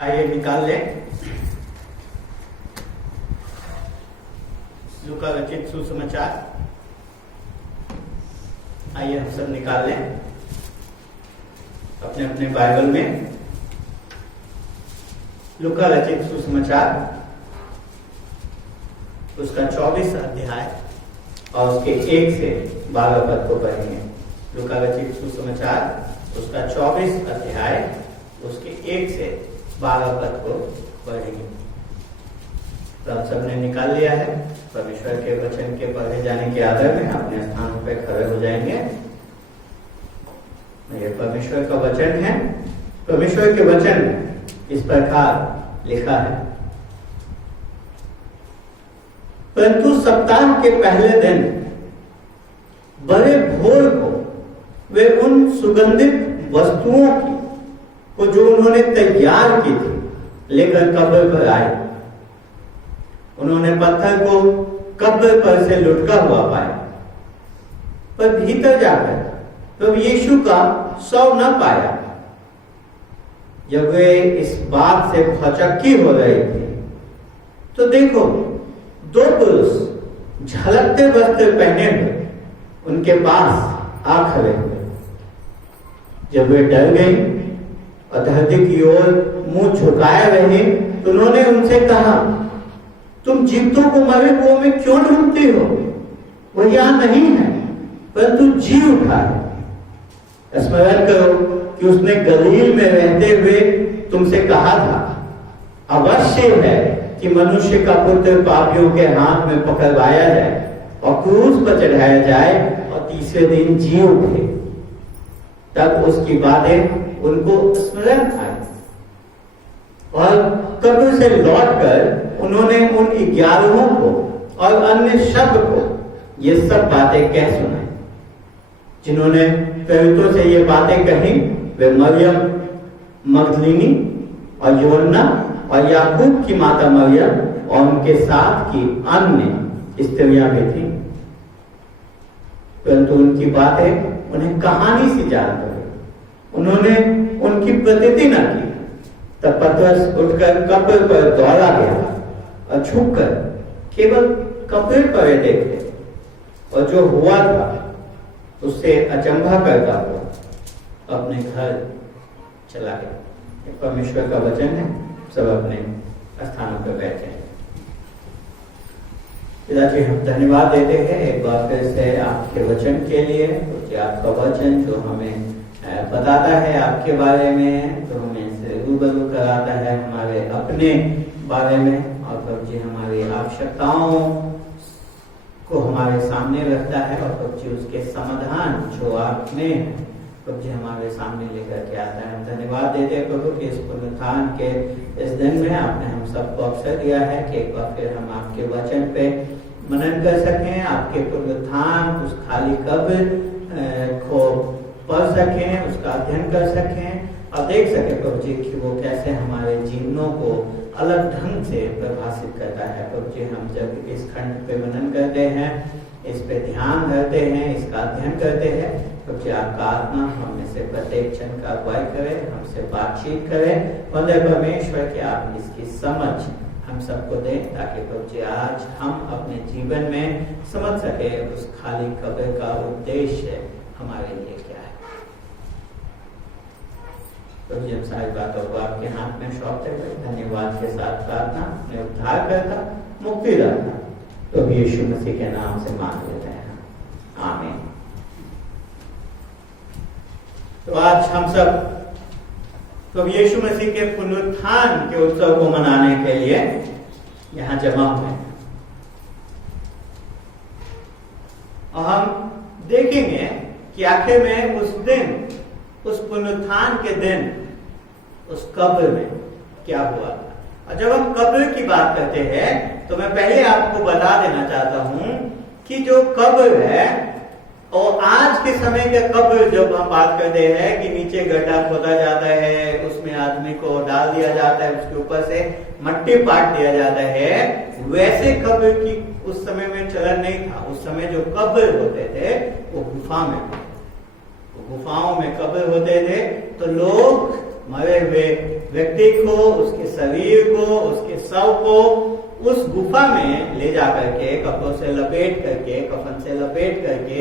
आइए निकाल लें लूका रचित सुसमाचार। आइए हम सब निकाल लें अपने अपने बाइबल में लूका रचित सुसमाचार, उसका 24 अध्याय और उसके 1 से 12 पद को पढ़ेंगे। लूका रचित सुसमाचार उसका 24 अध्याय उसके 1 से 12 पद को पढ़ेंगे। तो आप सबने निकाल लिया है। परमेश्वर के वचन के पढ़े जाने के आदर में अपने स्थान पर खड़े हो जाएंगे। ये परमेश्वर का वचन है। परमेश्वर के वचन में इस प्रकार लिखा है, परंतु सप्ताह के पहले दिन बड़े भोर को वे उन सुगंधित वस्तुओं की को जो उन्होंने तैयार की थी लेकर कब्र पर आए। उन्होंने पत्थर को कब्र पर से लुढ़का हुआ पाया, पर भीतर जाकर तो यीशु का शव न पाया। जब वे इस बात से भौचक्की हो रहे थे तो देखो, 2 पुरुष झलकते वस्त्र पहने हुए उनके पास आ खड़े हुए। जब वे डर गए और धरती की ओर मुंह झुकाए रहे तो उन्होंने उनसे कहा, तुम जीवितों को मरे हुओं में क्यों ढूंढती हो? वो यहां नहीं है, परंतु जी उठा है। स्मरण करो कि उसने गलील में रहते हुए तुमसे कहा था, अवश्य है कि मनुष्य का पुत्र पापियों के हाथ में पकड़वाया जाए और क्रूस पर चढ़ाया जाए और तीसरे दिन जी उठे। तब उसकी बातें उनको स्मरण आई और कब्र से लौटकर उन्होंने उन 11 को और अन्य शब्द को ये सब बातें कह सुनाई। जिन्होंने प्रेरितों से ये बातें कही वे मरियम मगदलीनी और योन्ना और याकूब की माता मरियम और उनके साथ की अन्य स्त्रियां भी थीं। परंतु उनकी बातें उन्हें कहानी सी जान पड़ी। उन्होंने उनकी प्रतीति न की। तब पतरस उठकर कब्र पर दौड़ा गया और झुककर केवल कब्र पर देखे और जो हुआ था उससे अचंभा करता हुआ अपने घर चला गया। परमेश्वर का वचन है। सब अपने स्थानों पर बैठे हैं। पिताजी, हम धन्यवाद देते हैं एक बार फिर से आपके वचन के लिए। क्योंकि आपका वचन जो हमें बताता है आपके बारे में, तो हमें से रूबरू कराता है हमारे अपने बारे में, और प्रभु जी हमारी आवश्यकताओं को हमारे सामने रखता है और प्रभु जी उसके समाधान जो आपने प्रभु जी हमारे सामने लेकर के आता है। हम धन्यवाद देते हैं प्रभु कि इस पुनरुत्थान के इस दिन में आपने हम सबको अवसर दिया है कि एक बार फिर हम आपके वचन पे मनन कर सकें, आपके पुनरुत्थान उस खाली कब्र को पढ़ सकें, उसका अध्ययन कर सकें और देख सकें प्रभु जी कि वो कैसे हमारे जीवनों को अलग ढंग से प्रभाषित करता है। प्रभु जी, हम जब इस खंड पे मनन करते हैं, इस पे ध्यान करते हैं, इसका अध्ययन करते हैं, प्रभु जी आपका आत्मा हम में से प्रत्येक क्षण का अगुवाई करे, हमसे बातचीत करे। वंदे परमेश्वर कि आप इसकी समझ हम सबको दें, ताकि प्रभु जी आज हम अपने जीवन में समझ सके उस खाली कब्र का उद्देश्य हमारे लिए क्या है। प्रभु जी हम सारी बातों को आपके हाथ में सौंपते हुए धन्यवाद के साथ प्रार्थना अपने उद्धार करता मुक्तिदाता तो यीशु मसीह के नाम से मांग लेते हैं, आमीन। तो आज हम सब तो यीशु मसीह के पुनरुत्थान के उत्सव को मनाने के लिए यहाँ जमा हुए हैं और हम देखेंगे कि आखिर में उस दिन, उस पुनरुत्थान के दिन उस कब्र में क्या हुआ था। और जब हम कब्र की बात करते हैं तो मैं पहले आपको बता देना चाहता हूं कि जो कब्र है और आज के समय के कब्र जब हम बात करते हैं कि नीचे गड्ढा खोदा जाता है, उसमें आदमी को डाल दिया जाता है, उसके ऊपर से मट्टी पाट दिया जाता है, वैसे कब्र की उस समय में चलन नहीं था। उस समय जो कब्र होते थे वो गुफा में, गुफाओं में कब्र होते थे। तो लोग मरे हुए व्यक्ति को, उसके शरीर को, उसके शव को उस गुफा में ले जा करके कपड़ों से लपेट करके, कफन से लपेट करके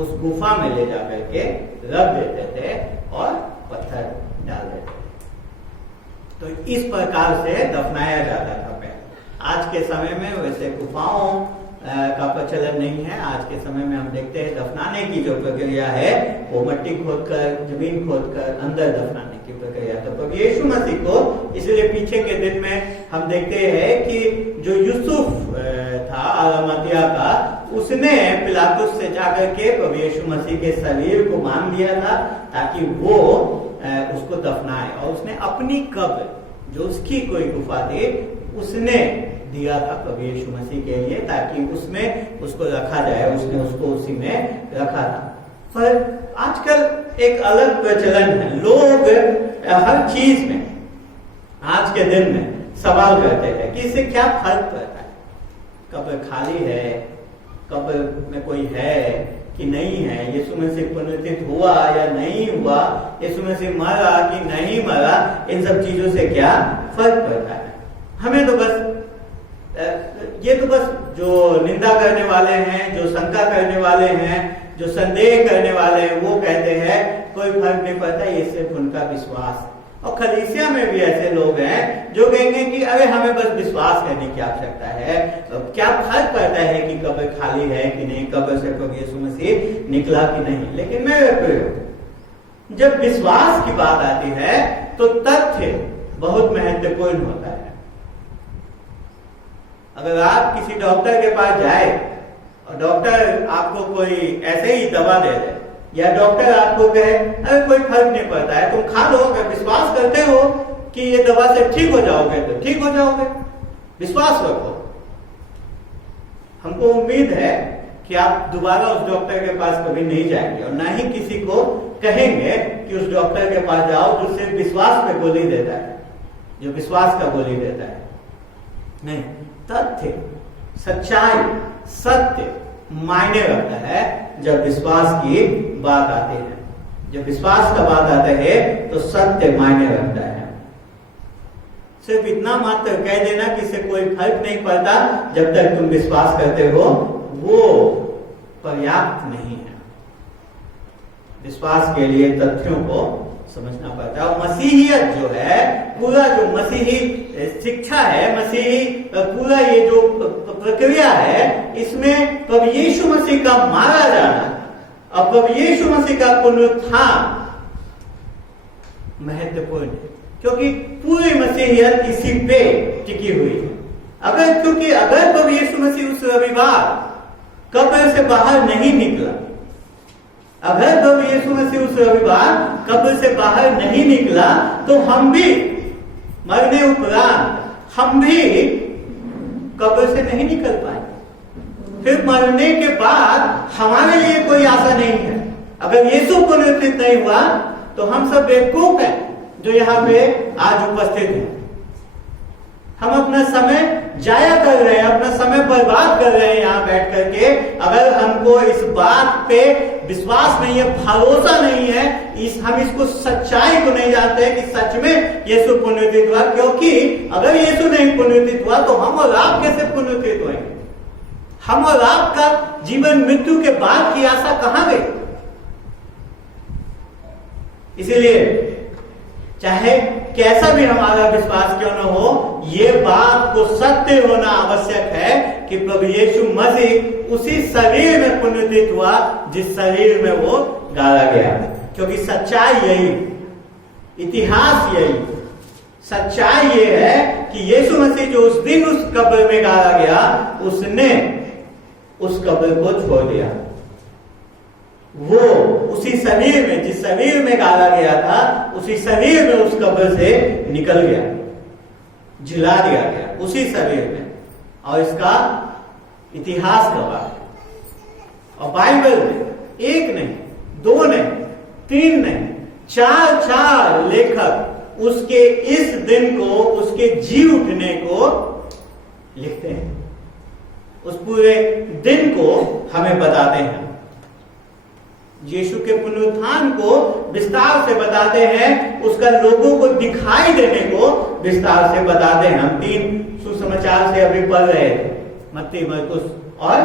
उस गुफा में ले जा करके रख देते थे और पत्थर डाल देते थे। तो इस प्रकार से दफनाया जाता था पहले। आज के समय में वैसे गुफाओं का प्रचलन नहीं है। आज के समय में हम देखते हैं दफनाने की जो प्रक्रिया है वो मिट्टी खोदकर, जमीन खोदकर अंदर दफनाने की प्रक्रिया। तो प्रभु यीशु मसीह को इसलिए पीछे के दिन में हम देखते हैं कि जो यूसुफ था अरिमतिया का, उसने पिलातुस से जाकर के प्रभु यीशु मसीह के शरीर को मांग लिया था ताकि वो उसको दफनाए, और उसने अपनी कब्र जो उसकी कोई गुफा थी उसने दिया था प्रभु यीशु मसीह के लिए ताकि उसमें उसको रखा जाए। उसने उसको उसी में रखा था। पर आजकल एक अलग प्रचलन है। लोग हर चीज में आज के दिन में सवाल करते हैं कि इससे क्या फर्क पड़ता है, कब्र खाली है, कब्र में कोई है कि नहीं है, यीशु मसीह पुनरुत्थित हुआ या नहीं हुआ, यीशु मसीह मरा कि नहीं मरा, इन सब चीजों से क्या फर्क पड़ता है। हमें तो बस ये तो बस जो निंदा करने वाले हैं, जो शंका करने वाले हैं, जो संदेह करने वाले हैं, वो कहते हैं कोई फर्क नहीं पड़ता, ये सिर्फ उनका विश्वास। और कलीसिया में भी ऐसे लोग हैं जो कहेंगे कि अरे हमें बस विश्वास करने की आवश्यकता है, तो क्या फर्क पड़ता है कि कब्र खाली है कि नहीं, कब्र से प्रभु यीशु मसीह निकला कि नहीं। लेकिन मैं जब विश्वास की बात आती है तो तथ्य बहुत महत्वपूर्ण होता है। अगर आप किसी डॉक्टर के पास जाए और डॉक्टर आपको कोई ऐसे ही दवा दे दे, या डॉक्टर आपको कहे अरे कोई फर्क नहीं पड़ता है, तुम खा लो, अगर विश्वास करते हो कि ये दवा से ठीक हो जाओगे तो ठीक हो जाओगे, विश्वास रखो। हमको उम्मीद है कि आप दोबारा उस डॉक्टर के पास कभी नहीं जाएंगे और ना ही किसी को कहेंगे कि उस डॉक्टर के पास जाओ जो सिर्फ विश्वास पे गोली देता है, जो विश्वास का गोली देता है। नहीं, तथ्य, सच्चाई, सत्य मायने रखता है जब विश्वास की बात आती है। जब विश्वास का बात आता है तो सत्य मायने रखता है। सिर्फ इतना मात्र कह देना कि इससे कोई फर्क नहीं पड़ता जब तक तुम विश्वास करते हो, वो पर्याप्त नहीं है। विश्वास के लिए तथ्यों को समझना पड़ता है। और मसीहियत जो है, पूरा जो मसीही शिक्षा है, मसीही पूरा ये जो प्रक्रिया है, इसमें प्रभु यीशु मसीह का मारा जाना और प्रभु यीशु मसीह का पुनरुत्थान महत्वपूर्ण है, क्योंकि पूरी मसीहियत इसी पे टिकी हुई है। क्योंकि अगर प्रभु यीशु मसीह उस रविवार कब्र से बाहर नहीं निकला, अगर प्रभु यीशु मसीह उस रविवार कब्र से बाहर नहीं निकला, तो हम भी मरने उपरांत हम भी कब्र से नहीं निकल पाए। फिर मरने के बाद हमारे लिए कोई आशा नहीं है। अगर यीशु पुनरुत्थित नहीं हुआ तो हम सब बेवकूफ हैं जो यहाँ पे आज उपस्थित हैं। हम अपना समय जाया कर रहे हैं, अपना समय बर्बाद कर रहे हैं यहाँ बैठ करके। अगर हमको इस बात पे विश्वास नहीं है, भरोसा नहीं है, हम इसको सच्चाई को नहीं जानते हैं कि सच में यीशु पुनरुत्थित हुआ। क्योंकि अगर यीशु नहीं पुनरुत्थित हुआ तो हम और आप कैसे पुनरुत्थित होंगे? हम और आपका जीवन मृत्यु के बाद की आशा कहां गई? इसीलिए चाहे कैसा भी हमारा विश्वास क्यों न हो, ये बात को सत्य होना आवश्यक है कि प्रभु यीशु मसीह उसी शरीर में पुनरुत्थित हुआ जिस शरीर में वो गाड़ा गया। क्योंकि सच्चाई यही, इतिहास यही, सच्चाई ये है कि यीशु मसीह जो उस दिन उस कब्र में गाड़ा गया, उसने उस कब्र को छोड़ दिया। वो उसी शरीर में, जिस शरीर में गाड़ा गया था, उसी शरीर में उस कब्र से निकल गया, जिला दिया गया उसी शरीर में। और इसका इतिहास गवाह है। और बाइबल में एक नहीं, दो नहीं, तीन नहीं, चार लेखक उसके इस दिन को, उसके जी उठने को लिखते हैं। उस पूरे दिन को हमें बताते हैं। यीशु के पुनरुत्थान को विस्तार से बताते हैं, उसका लोगों को दिखाई देने को विस्तार से बताते हैं। हम 3 सुसमाचार से अभी पढ़ रहे थे, मत्ती, मरकुस और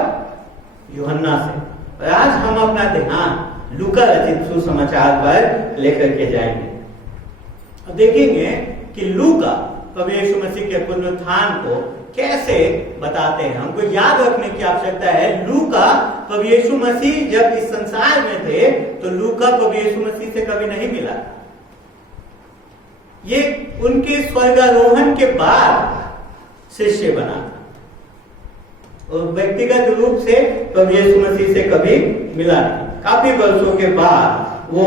यूहन्ना से, और आज हम अपना ध्यान लूका रचित सुसमाचार पर लेकर के जाएंगे और देखेंगे कि लूका प्रभु यीशु मसीह के पुनरुत्थान को कैसे बताते हैं। हमको याद रखने की आवश्यकता है, लूका प्रभु यीशु मसीह जब इस संसार में थे तो लूका प्रभु यीशु मसीह से कभी नहीं मिला। ये उनके स्वर्गारोहण के बाद शिष्य बना था और व्यक्तिगत रूप से प्रभु यीशु मसीह से कभी मिला नहीं। काफी वर्षों के बाद वो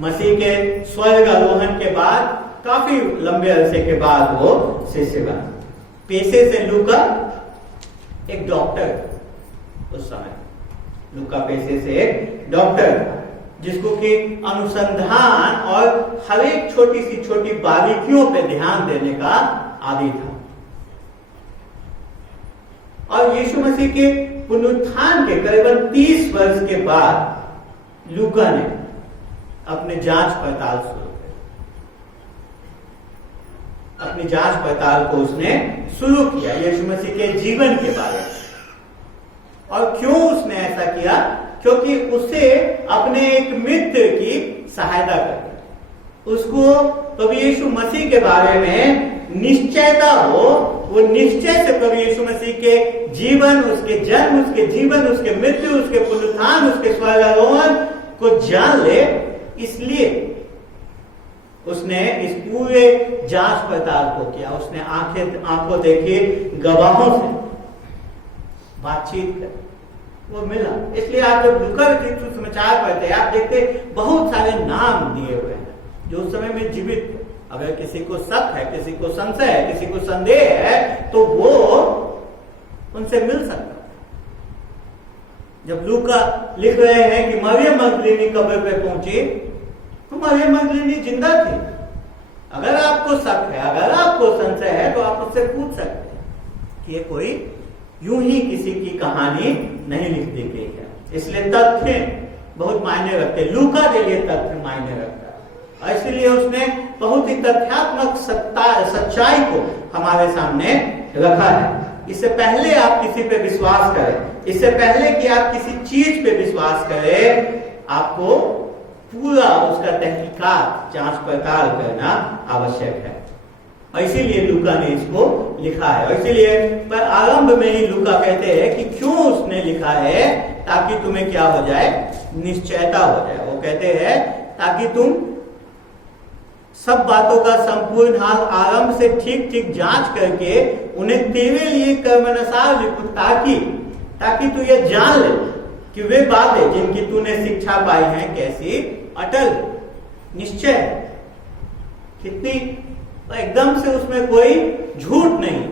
मसीह के स्वर्गारोहण के बाद, काफी लंबे अरसे के बाद वो शिष्य बना। पेशे से लूका एक डॉक्टर, उस समय लूका पेशे से एक डॉक्टर जिसको कि अनुसंधान और हर एक छोटी सी छोटी बारीकियों पे ध्यान देने का आदी था। और यीशु मसीह के पुनरुत्थान के करीबन 30 वर्ष के बाद लूका ने अपने जांच पड़ताल शुरू की। अपनी जांच पड़ताल को उसने शुरू किया यीशु मसीह के जीवन के बारे में। और क्यों उसने ऐसा किया? क्योंकि उसे अपने एक मित्र की सहायता करनी, उसको प्रभु यीशु मसीह के बारे में निश्चयता हो, वो निश्चय से प्रभु यीशु मसीह के जीवन, उसके जन्म, उसके जीवन, उसके मृत्यु, उसके पुनरुत्थान, उसके स्वर्गारोहण को जान ले। इसलिए उसने इस पूरे जांच पड़ताल को किया। उसने आंखों देखी गवाहों से बातचीत कर, वो मिला। इसलिए आप जब लूका रचित सुसमाचार पढ़ते हैं, आप देखते बहुत सारे नाम दिए हुए हैं जो उस समय में जीवित थे। अगर किसी को शक है, किसी को संशय है, किसी को संदेह है, तो वो उनसे मिल सकता है। जब लूका लिख रहे हैं कि मरियम मगदलीनी कब्र पे पहुंची, तो मरियम मगदलीनी जिंदा थी। अगर आपको शक है, अगर आपको संशय है, तो आप उससे पूछ सकते हैं कि ये कोई यूं ही किसी की कहानी नहीं लिख दी गई है। इसलिए तथ्य बहुत मायने रखते हैं, लूका के लिए तथ्य मायने रखता है। और इसलिए उसने बहुत ही तथ्यात्मक सच्चाई को हमारे सामने रखा है। इससे पहले आप किसी पे विश्वास करें, इससे पहले कि आप किसी चीज पे विश्वास करें, आपको पूरा उसका तहकीकात, जांच पड़ताल करना आवश्यक है। और इसीलिए लूका ने इसको लिखा है। और इसीलिए पर आरंभ में ही लूका कहते हैं कि क्यों उसने लिखा है, ताकि तुम्हें क्या हो जाए, निश्चयता हो जाए। वो कहते हैं ताकि तुम सब बातों का संपूर्ण हाल आरंभ से ठीक ठीक जांच करके उन्हें तेरे लिए कर्मानुसार लिखो, ताकि तू ये जान ले कि वे बातें जिनकी तूने शिक्षा पाई है कैसी अटल, निश्चय, कितनी एकदम से उसमें कोई झूठ नहीं,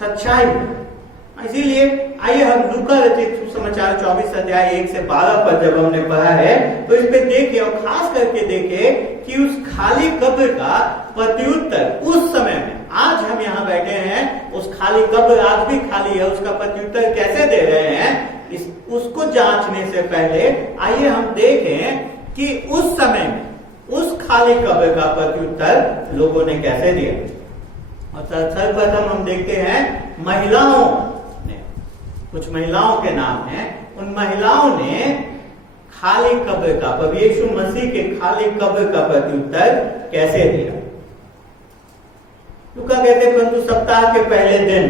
सच्चाई। इसीलिए आइए हम लूका रचित सुसमाचार 24 अध्याय 1 से 12 पर जब हमने पढ़ा है, तो इस पे देखे और खास करके देखे कि उस खाली कब्र का प्रत्युत्तर उस समय में, आज हम यहाँ बैठे हैं, उस खाली कब्र आज भी खाली है, उसका प्रत्युत्तर कैसे दे रहे हैं, उसको जांचने से पहले आइए हम देखें कि उस समय में उस खाली कब्र का प्रत्युत्तर लोगों ने कैसे दिया। और सर्वप्रथम हम देखते हैं महिलाओं ने, कुछ महिलाओं के नाम हैं, उन महिलाओं ने खाली कब्र का, प्रभु यीशु मसीह के खाली कब्र का प्रत्युत्तर कैसे दिया। लूका कहते परंतु सप्ताह के पहले दिन,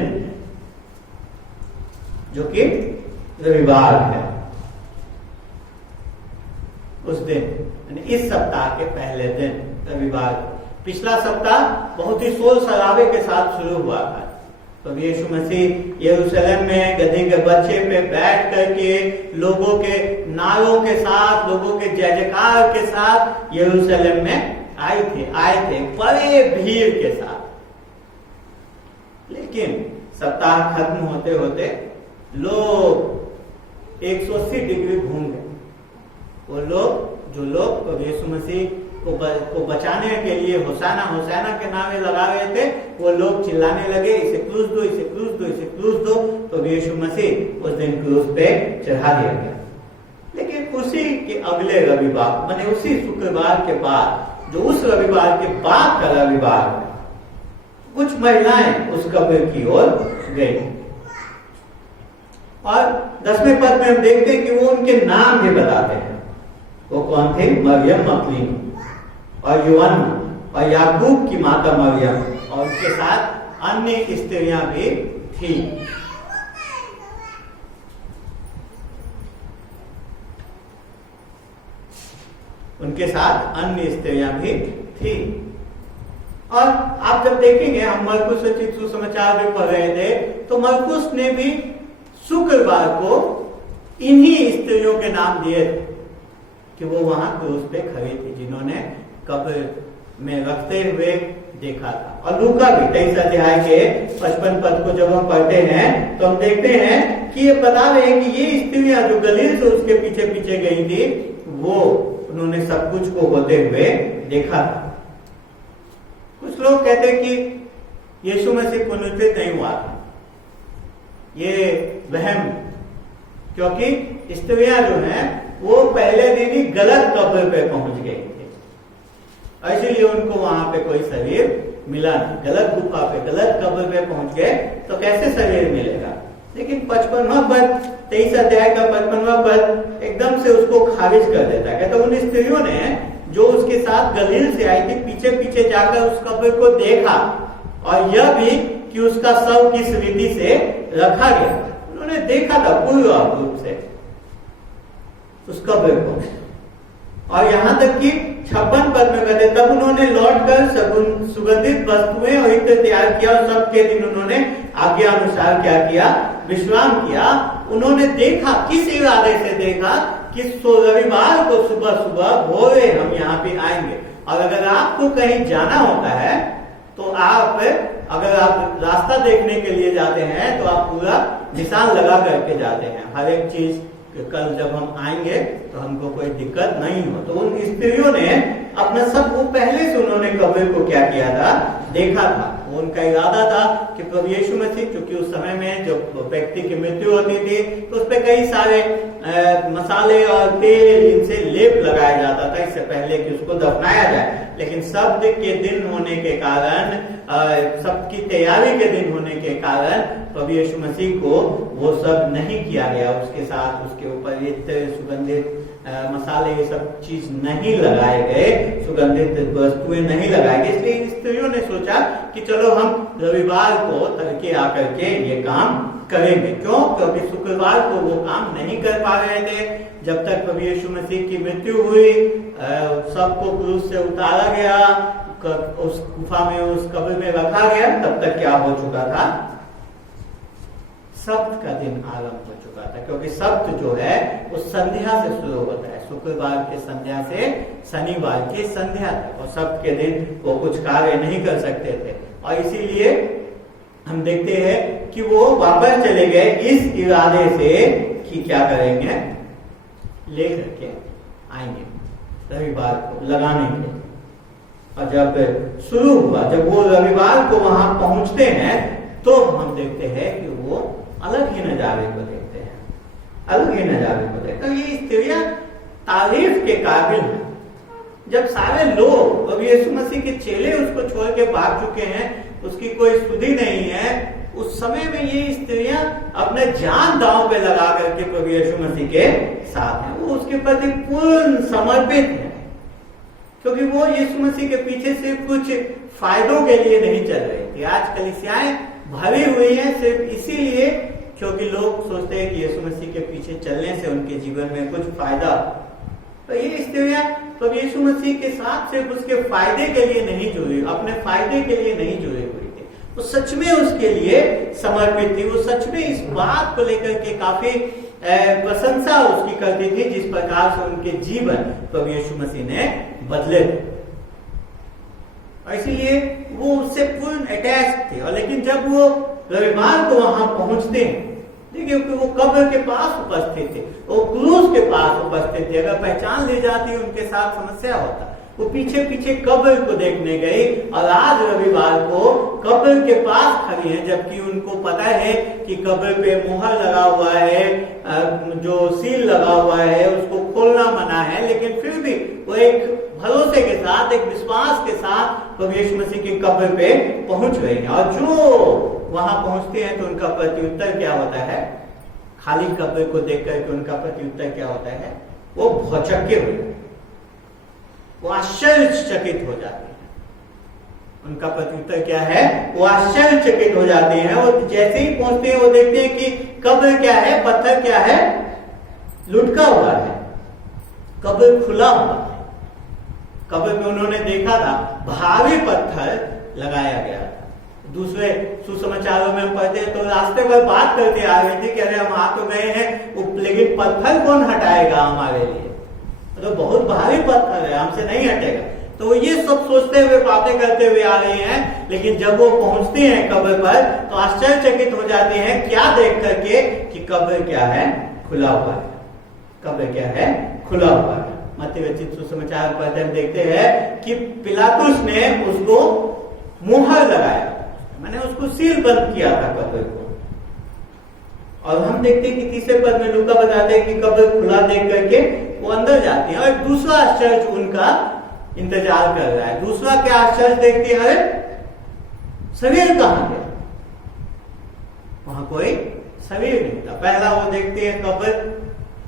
जो कि रविवार है, उस दिन इस सप्ताह के पहले दिन रविवार, पिछला सप्ताह बहुत ही शोर शराबे के साथ शुरू हुआ था। तो यीशु मसीह यरूशलेम में गधे के बच्चे पे बैठ करके लोगों के नारों के साथ, लोगों के जय जयकार के साथ यरूशलेम में आए थे बड़े भीड़ के साथ। लेकिन सप्ताह खत्म होते होते लोग 180 डिग्री घूम गए। वो लोग, जो लोग प्रभु यीशु मसीह को बचाने के लिए होसाना होसाना के नारे लगा रहे थे, वो लोग चिल्लाने लगे, इसे क्रूस दो, इसे क्रूस दो, इसे क्रूस दो। तो यीशु मसीह उस दिन क्रूस पे चढ़ा दिया गया। ठीक उसी के अगले रविवार, माने उसी शुक्रवार के बाद, जो उस रविवार के बाद का रविवार है, कुछ महिलाएं उस कब्र की ओर गई। और 10वें पद में हम देखते हैं कि वो उनके नाम भी बताते हैं। वो कौन थे? मरियम मगदलीनी और यूहन्ना और याकूब की माता मरियम, और उनके साथ अन्य स्त्रियां भी थी। उनके साथ अन्य स्त्रियां भी थी। और आप जब देखेंगे, हम मरकुस रचित सुसमाचार भी पढ़ रहे थे, तो मरकुस ने भी शुक्रवार को इन्हीं स्त्रियों के नाम दिए थे कि वो वहां क्रूस पे खड़ी थी, जिन्होंने कब्र में रखते हुए देखा था। और लूका भी 23 अध्याय के 55 पद को जब हम पढ़ते हैं तो हम देखते हैं कि ये बता रहे हैं कि ये स्त्रियां जो गलील से उसके पीछे पीछे गई थी, वो उन्होंने सब कुछ को होते हुए देखा था। कुछ लोग कहते हैं कि यीशु मसीह पुनरुत्थित नहीं हुआ था, ये वहम, क्योंकि स्त्रियां जो हैं वो पहले दिन ही गलत कब्र पे पहुंच गई थी, इसीलिए उनको वहां पे कोई शरीर मिला नहीं। गलत गुफा पे, गलत कब्र पे पहुंच गए तो कैसे शरीर मिलेगा? लेकिन 55वां पद, 23 अध्याय का 55वां पद एकदम से उसको खारिज कर देता है। कहता उन स्त्रियों ने जो उसके साथ गलील से आई थी, पीछे पीछे जाकर उस कब्र को देखा, और यह भी कि उसका शव किस विधि से रखा गया। उन्होंने देखा था पूर्ण रूप से उस कब्र को। और यहां तक कि 56 पद में कहते, तब उन्होंने लौटकर सुगंधित वस्तुएं और इत्र तैयार किया, और सबके दिन उन्होंने आज्ञा अनुसार क्या किया? विश्राम किया। उन्होंने देखा, किस इरादे से देखा? कि रविवार को सुबह सुबह भोरे हम यहाँ पे आएंगे। और अगर आपको कहीं जाना होता है तो आप, अगर आप रास्ता देखने के लिए जाते हैं तो आप पूरा निशान लगा करके जाते हैं, हर एक चीज कल जब हम आएंगे तो हमको कोई दिक्कत नहीं हो। तो उन स्त्रियों ने अपना सब, वो पहले से उन्होंने कब्र को क्या किया था? देखा था। उनका इरादा था कि प्रभु यीशु मसीह, क्योंकि उस समय में जब व्यक्ति की मृत्यु होती थी तो उस पर कई सारे मसाले और तेल इनसे लेप लगाया जाता था इससे पहले कि उसको दफनाया जाए। लेकिन शब्द के दिन होने के कारण, सबकी तैयारी के दिन होने के कारण प्रभु यीशु मसीह को वो सब नहीं किया गया। उसके साथ उसके ऊपर इत्र, सुगंधित मसाले, ये सब चीज नहीं लगाए गए, सुगंधित वस्तुएं नहीं लगाई गई। इसलिए इन स्त्रियों ने सोचा कि चलो हम रविवार को तड़के आकर के ये काम करेंगे। क्यों? क्योंकि शुक्रवार को वो काम नहीं कर पा रहे थे। जब तक प्रभु यीशु मसीह की मृत्यु हुई, सबको क्रूस से उतारा गया, उस गुफा में, उस कब्र में रखा गया, तब तक क्या हो चुका था? सप्त का दिन आरंभ हो चुका था। क्योंकि सप्त जो है वो संध्या से शुरू होता है, शुक्रवार के संध्या से शनिवार की संध्या तक, और सप्त के दिन वो कुछ कार्य नहीं कर सकते थे। और इसीलिए हम देखते हैं कि वो वापस चले गए इस इरादे से कि क्या करेंगे? लेकर के आएंगे रविवार को लगाने के लिए। और जब शुरू हुआ, जब वो रविवार को वहां पहुंचते हैं तो हम देखते हैं कि वो अलग ही नजारे को देखते हैं, अलग ही नजारे को देखते हैं। ये स्त्रियां तारीफ के काबिल हैं। जब सारे लोग, अब यीशु मसीह के चेले उसको छोड़ के भाग चुके हैं, उसकी कोई सुधि नहीं है, उस समय में ये स्त्रियां अपने जान दांव पे लगा करके प्रभु यीशु मसीह के साथ हैं। वो उसके प्रति पूर्ण समर्पित है, क्योंकि वो यीशु मसीह के पीछे सिर्फ कुछ फायदों के लिए नहीं चल रही थी। आज कलीसियाएं भरी हुई हैं सिर्फ इसीलिए क्योंकि लोग सोचते हैं कि यीशु मसीह के पीछे चलने से उनके जीवन में कुछ फायदा। तो ये स्त्रियां तो यीशु मसीह के साथ सिर्फ उसके फायदे के लिए नहीं जुड़ी, अपने फायदे के लिए नहीं जुड़ी हुई थी। वो सच में उसके लिए समर्पित थी। वो सच में इस बात को लेकर के काफी प्रशंसा उसकी करती थी जिस प्रकार से उनके जीवन प्रभु यीशु मसीह ने बदले थे। इसीलिए वो उससे पूर्ण अटैच थे। और लेकिन जब वो रविवार को वहां पहुंचते हैं, देखिए वो कब्र के पास उपस्थित थे, वो क्रूस के पास उपस्थित थे। अगर पहचान ली जाती उनके साथ समस्या होता, वो पीछे पीछे कब्र को देखने गई और आज रविवार को कब्र के पास खड़ी है, जबकि उनको पता है कि कब्र पे मुहर लगा हुआ है, जो सील लगा हुआ है उसको खोलना मना है, लेकिन फिर भी वो एक भरोसे के साथ, एक विश्वास के साथ प्रभु यीशु मसीह की कब्र पे पहुंच गई है। और जो वहां पहुंचते हैं तो उनका प्रत्युत्तर क्या होता है? खाली कब्र को देख करके उनका प्रत्युत्तर क्या होता है? वो भौचक्के हो जाते हैं, वो आश्चर्यचकित हो जाते हैं। उनका प्रत्युत्तर क्या है? वो आश्चर्यचकित हो जाते हैं। और जैसे ही पहुंचते हैं वो देखते हैं कि कब्र क्या है, पत्थर क्या है, लुढ़का हुआ है, कब्र खुला हुआ है। कब्र में उन्होंने देखा था भारी पत्थर लगाया गया था। दूसरे सुसमाचारों में हम पढ़ते हैं तो रास्ते पर बात करते आ रहे थे कि अरे हम आ तो गए हैं, लेकिन पत्थर कौन हटाएगा हमारे लिए, तो बहुत भारी पत्थर है, हमसे नहीं हटेगा। तो वो ये सब सोचते हुए बातें करते हुए आ रहे हैं, लेकिन जब वो पहुंचते हैं कब्र पर तो आश्चर्यचकित हो जाते हैं। क्या देख करके? कि कब्र क्या है? खुला हुआ है। कब्र क्या है? खुला हुआ है। मत्ती रचित सुसमाचार पढ़ते हम देखते हैं कि पिलातुस ने उसको मुहर लगाया, मैंने उसको सील बंद किया था कब्र को। और हम देखते हैं कि तीसरे पद में लूका बताते हैं कि कब्र खुला देख करके वो अंदर जाते हैं। और दूसरा आश्चर्य उनका इंतजार कर रहा है। दूसरा क्या आश्चर्य देखते हैं? शरीर कहां गया? वहां कोई शरीर नहीं था। पहला वो देखते हैं कब्र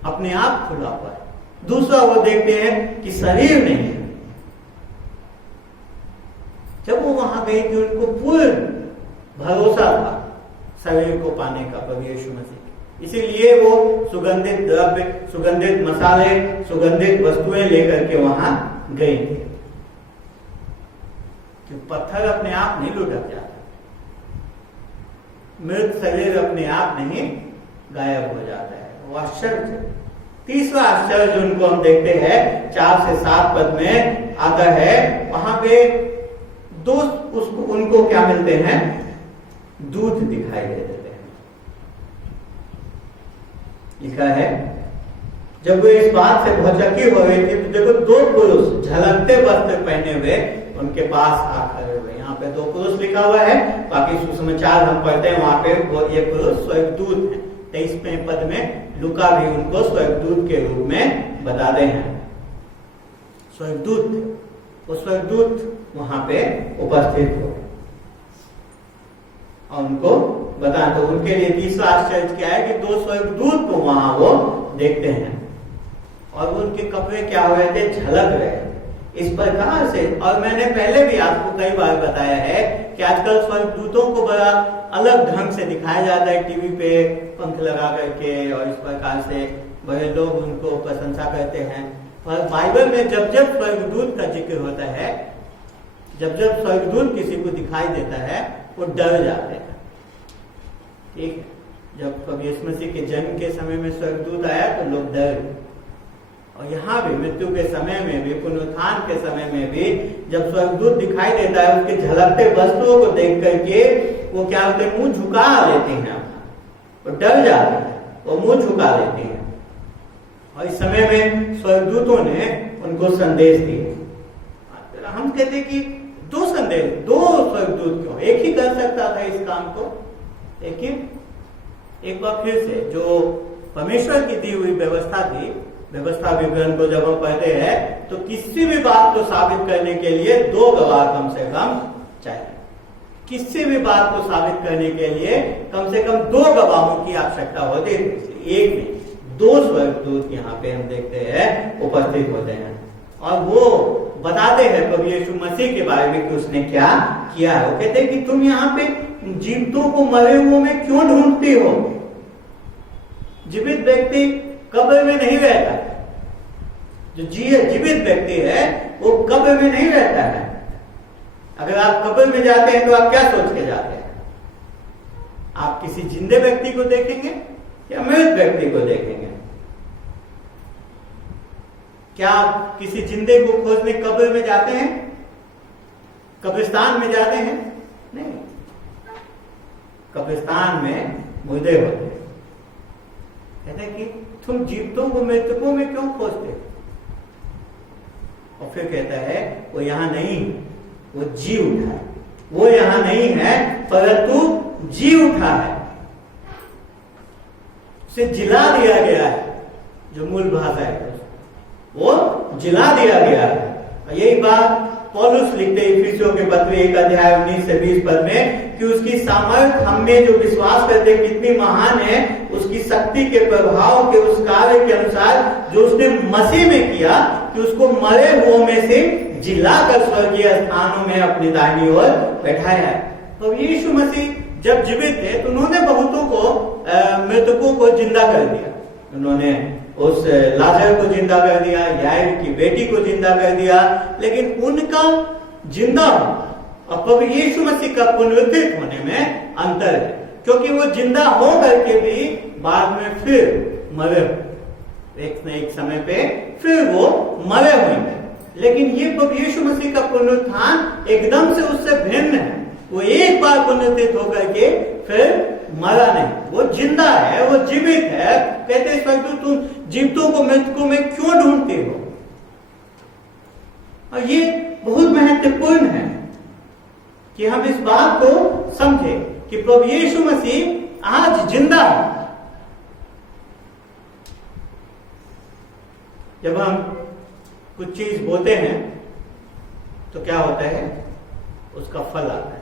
अपने आप खुला हुआ है, दूसरा वो देखते हैं कि शरीर नहीं है। जब वो वहां गए कि उनको पूर्ण भरोसा था शरीर को पाने का प्रभु यीशु मसीह, इसीलिए वो सुगंधित द्रव्य, सुगंधित मसाले, सुगंधित वस्तुएं लेकर के वहां गई थी। कि पत्थर अपने आप नहीं लुढ़क जाता, मृत शरीर अपने आप नहीं गायब हो जाता है। वो आश्चर्य। तीसरा आश्चर्य जो उनको हम देखते हैं 4 से 7 पद में आता है, वहां पे उनको क्या मिलते हैं? दूत दिखाई दे देते हैं। लिखा है जब वो इस बात से भौचक्की हो गई थी तो देखो 2 पुरुष झलकते वस्त्र पहने हुए उनके पास आ खड़े हुए। यहाँ पे 2 पुरुष लिखा हुआ है, बाकी सुसमाचार हम पढ़ते हैं वहां पे वो ये पुरुष स्वर्गदूत है। 23वें पद में लूका भी उनको स्वर्गदूत के रूप में बताते हैं। स्वर्गदूत, वो स्वर्गदूत वहां पे उपस्थित हो और उनको बता। तो उनके लिए तीसरा आश्चर्य क्या है कि 2 स्वर्गदूत को वहां वो देखते हैं और उनके कपड़े क्या हो रहे थे? झलक रहे। इस प्रकार से, और मैंने पहले भी आपको कई बार बताया है कि आजकल स्वर्गदूतों को बड़ा अलग ढंग से दिखाया जाता है टीवी पे पंख लगा करके, और इस प्रकार से बड़े लोग उनको प्रशंसा करते हैं। पर बाइबल में जब जब स्वर्गदूत का जिक्र होता है, जब जब स्वर्गदूत किसी को दिखाई देता है वो डर जाते हैं। ठीक है, जब प्रभु यीशु मसीह के जन्म के समय में स्वर्गदूत आया तो लोग डर, और यहाँ भी मृत्यु के समय में भी, पुनरुत्थान के समय में भी जब स्वर्गदूत दिखाई देता है, उसके झलकते वस्तुओं को देख करके वो क्या होते हैं? मुंह झुका लेते हैं, वो डर जाते हैं, वो मुंह झुका लेते हैं। और इस समय में स्वर्गदूतों ने उनको संदेश दिए। हम कहते हैं कि 2 संदेश, 2 स्वर्गदूत क्यों? एक ही कर सकता था इस काम को। लेकिन एक बार फिर से जो परमेश्वर की दी हुई व्यवस्था थी, व्यवस्था विवरण को जब हम पढ़ते हैं तो किसी भी बात को साबित करने के लिए 2 गवाह कम से कम चाहिए। किसी भी बात को साबित करने के लिए कम से कम 2 गवाहों की आवश्यकता होती है। एक नहीं, 2 स्वर्गदूत यहाँ पे हम देखते हैं उपस्थित होते हैं और वो बताते हैं प्रभु यीशु मसीह के बारे में कि उसने क्या किया है। वो कहते हैं कि तुम यहाँ पे जीवितों को मरे हुओं में क्यों ढूंढती हो? जीवित व्यक्ति कब्र में नहीं रहता। जो जीवित व्यक्ति है वो कब्र में नहीं रहता है। अगर आप कब्र में जाते हैं तो आप क्या सोच के जाते हैं? आप किसी जिंदे व्यक्ति को देखेंगे या मृत व्यक्ति को देखेंगे? क्या आप किसी जिंदे को खोजने कब्र में जाते हैं, कब्रिस्तान में जाते हैं? नहीं, कब्रिस्तान में मुर्दे होते हैं। कहते हैं कि तुम जीवितों को मृतकों में क्यों खोजते? और फिर कहता है वो यहां नहीं, वो जी उठा है। वो यहां नहीं है परंतु जी उठा है। उसे जिला दिया गया है, जो मूल भाषा है वो जिला दिया गया है। और यही बात पौलुस लिखते इफिसियों के पत्र 1 अध्याय 19 से 20 पद में कि उसकी सामर्थ हम में जो विश्वास करते कितनी महान है, उसकी शक्ति के प्रभाव के उस कार्य के अनुसार जो उसने मसीह में किया कि उसको मरे हुओं में से जिलाकर स्वर्गीय स्थानों में अपनी दाहिनी ओर बैठाया है। तो यीशु मसीह जब जीवित थे तो उन्होंने बहुतों को मृतकों को जिंदा कर दिया। उन्होंने उस लाजर को जिंदा कर दिया, याईर की बेटी को जिंदा कर दिया, लेकिन उनका जिंदा और प्रभु यीशु मसीह का पुनरुत्थित होने में अंतर है, क्योंकि वो जिंदा हो करके भी बाद में फिर मरे, एक न एक समय पे फिर वो मरे होंगे। लेकिन ये प्रभु यीशु मसीह का पुनरुत्थान एकदम से उससे भिन्न है। वो एक बार पुनरुत्थित होकर के फिर मरा नहीं, वो जिंदा है, वो जीवित है। कहते स्वर्गदूत तुम जीवितों को मृतकों में क्यों ढूंढते हो? और ये बहुत महत्वपूर्ण है कि हम इस बात को समझे कि प्रभु यीशु मसीह आज जिंदा है। जब हम कुछ चीज बोते हैं तो क्या होता है, उसका फल आता है।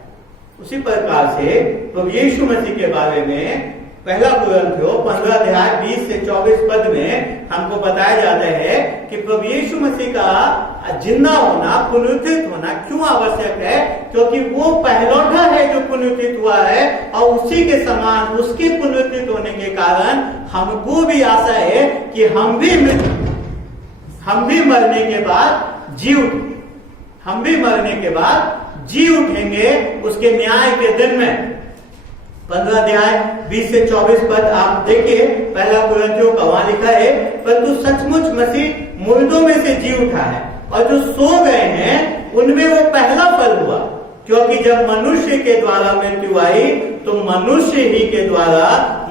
उसी प्रकार से प्रभु यीशु मसीह के बारे में पहला कुरिन्थियों 15 अध्याय 20 से 24 पद में हमको बताया जाता है कि प्रभु यीशु मसीह का जिंदा होना, पुनरुत्थित होना क्यों आवश्यक है, क्योंकि वो पहलौठा है जो पुनरुत्थित हुआ है, और उसी के समान उसके पुनरुत्थित होने के कारण हमको भी आशा है कि हम भी मरने के बाद जी उठेंगे। हम भी मरने के बाद जी उठेंगे उसके न्याय के दिन में। 15 अध्याय 20 से 24 पद आप देखिए, पहला कुरिन्थियों का वहां लिखा है, परंतु सचमुच मसीह मुर्दों में से जी उठा है, और जो सो गए हैं उनमें वो पहला फल हुआ। क्योंकि जब मनुष्य के द्वारा मृत्यु आई तो मनुष्य ही के द्वारा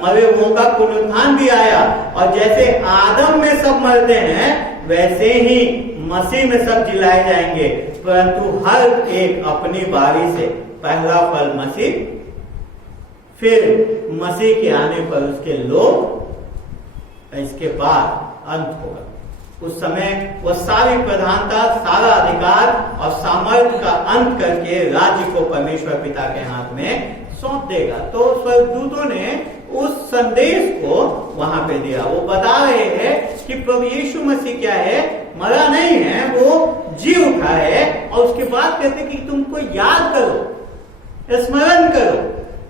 मरे हुओं का पुनरुत्थान भी आया। और जैसे आदम में सब मरते हैं वैसे ही मसीह में सब जिलाए जाएंगे, परंतु हर एक अपनी बारी से। पहला फल मसीह, फिर मसीह के आने पर उसके लोग, इसके बाद अंत होगा। उस समय वो सारी प्रधानता, सारा अधिकार और सामर्थ्य का अंत करके राज्य को परमेश्वर पिता के हाथ में सौंप देगा। तो स्वर्गदूतों ने उस संदेश को वहां पे दिया। वो बता रहे हैं कि प्रभु यीशु मसीह क्या है, मरा नहीं है, वो जी उठा है। और उसके बाद कहते कि तुमको याद करो, स्मरण करो,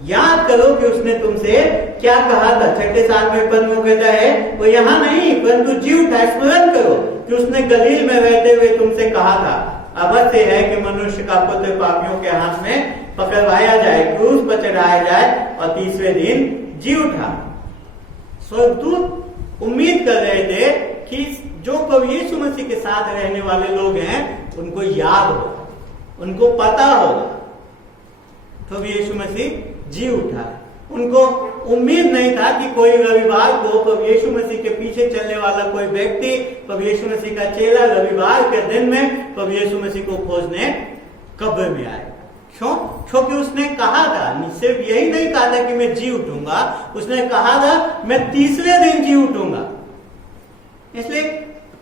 याद करो कि उसने तुमसे क्या कहा था। 6 साल में पद में कहता है वो यहाँ नहीं परंतु जी उठा। स्मरण करो कि उसने गलील में रहते हुए तुमसे कहा था, अवश्य है कि मनुष्य का पुत्र पापियों के हाथ में पकड़वाया जाए, क्रूस पर चढ़ाया जाए और तीसरे दिन जी उठा। स्वर्गदूत उम्मीद कर रहे थे कि जो प्रभु यीशु मसीह के साथ रहने वाले लोग हैं उनको याद होगा, उनको पता होगा प्रभु यीशु मसीह जी उठा। उनको उम्मीद नहीं था कि कोई रविवार को प्रभु यीशु मसीह के पीछे चलने वाला कोई व्यक्ति, प्रभु यीशु मसीह का चेला रविवार के दिन में प्रभु यीशु मसीह को खोजने कब्र में आए। क्यों? क्योंकि उसने कहा था, सिर्फ यही नहीं कहा था कि मैं जी उठूंगा, उसने कहा था मैं तीसरे दिन जी उठूंगा। इसलिए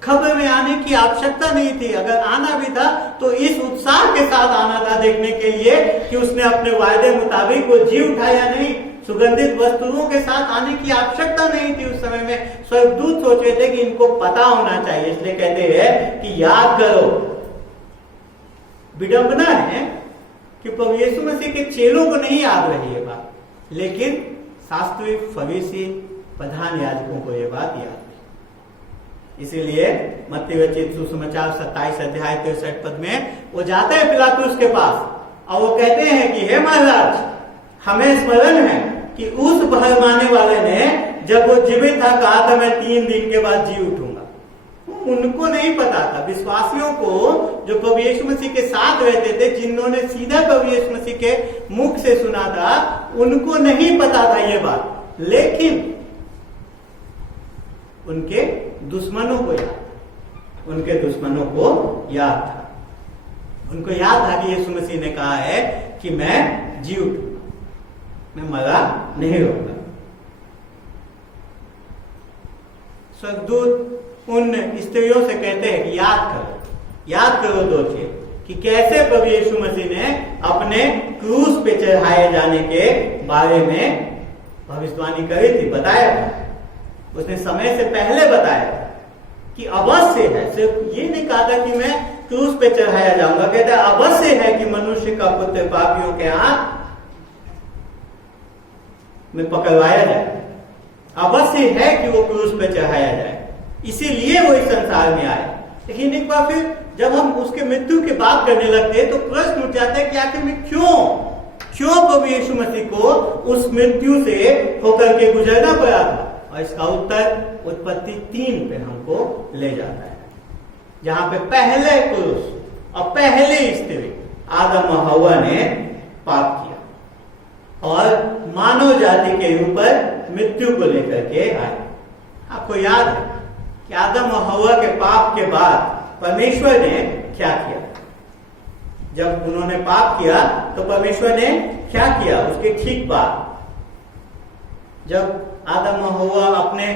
खबर में आने की आवश्यकता नहीं थी। अगर आना भी था तो इस उत्साह के साथ आना था देखने के लिए कि उसने अपने वायदे मुताबिक वो जी उठा या नहीं। सुगंधित वस्तुओं के साथ आने की आवश्यकता नहीं थी। उस समय में स्वर्गदूत सोच रहे थे कि इनको पता होना चाहिए, इसलिए कहते हैं कि याद करो। विडंबना है कि प्रभु यीशु मसीह के चेलों को नहीं याद रही ये बात, लेकिन शास्त्री, फरीसी, प्रधान याजकों को ये बात याद है। इसीलिए मत्ती रचित सुसमाचार 27 अध्याय 63 पद में वो जाते हैं पिलातुस के पास और वो कहते हैं कि हे महाराज, हमें स्मरण है कि उस भरमाने वाले ने जब वो जीवित था कहा था मैं 3 दिन के बाद जी उठूंगा। उनको नहीं पता था, विश्वासियों को जो प्रभु यीशु मसीह के साथ रहते थे, जिन्होंने सीधा प्रभु यीशु मसीह के मुख से सुना था, उनको नहीं पता था ये बात, लेकिन उनके दुश्मनों को याद, उनके दुश्मनों को याद था। उनको याद था कि यीशु मसीह ने कहा है कि मैं जी उठूंगा, मैं मरा नहीं रहूंगा। स्वर्गदूत उन स्त्रियों से कहते हैं कि याद करो दो चीज, कि कैसे प्रभु यीशु मसीह ने अपने क्रूस पे चढ़ाए जाने के बारे में भविष्यवाणी करी थी, बताया था। उसने समय से पहले बताया कि अवश्य है, सिर्फ ये नहीं कहा था कि मैं क्रूस पे चढ़ाया जाऊंगा, कहता है अवश्य है कि मनुष्य का पुत्र पापियों के हाथ में पकड़वाया जाए, अवश्य है कि वो क्रूस पे चढ़ाया जाए, इसीलिए वो इस संसार में आए। लेकिन एक बार फिर जब हम उसके मृत्यु की बात करने लगते हैं तो प्रश्न उठ जाता है कि आखिर में क्यों प्रभु यीशु मसीह को उस मृत्यु से होकर के गुजरना पड़ा था। और इसका उत्तर उत्पत्ति 3 पे हमको ले जाता है, जहां पे पहले पुरुष और पहले स्त्री आदम और हव्वा ने पाप किया और मानव जाति के ऊपर मृत्यु को लेकर के आए। आपको याद है कि आदम और हव्वा के पाप के बाद परमेश्वर ने क्या किया? जब उन्होंने पाप किया तो परमेश्वर ने क्या किया? उसके ठीक बाद जब आदम और हव्वा अपने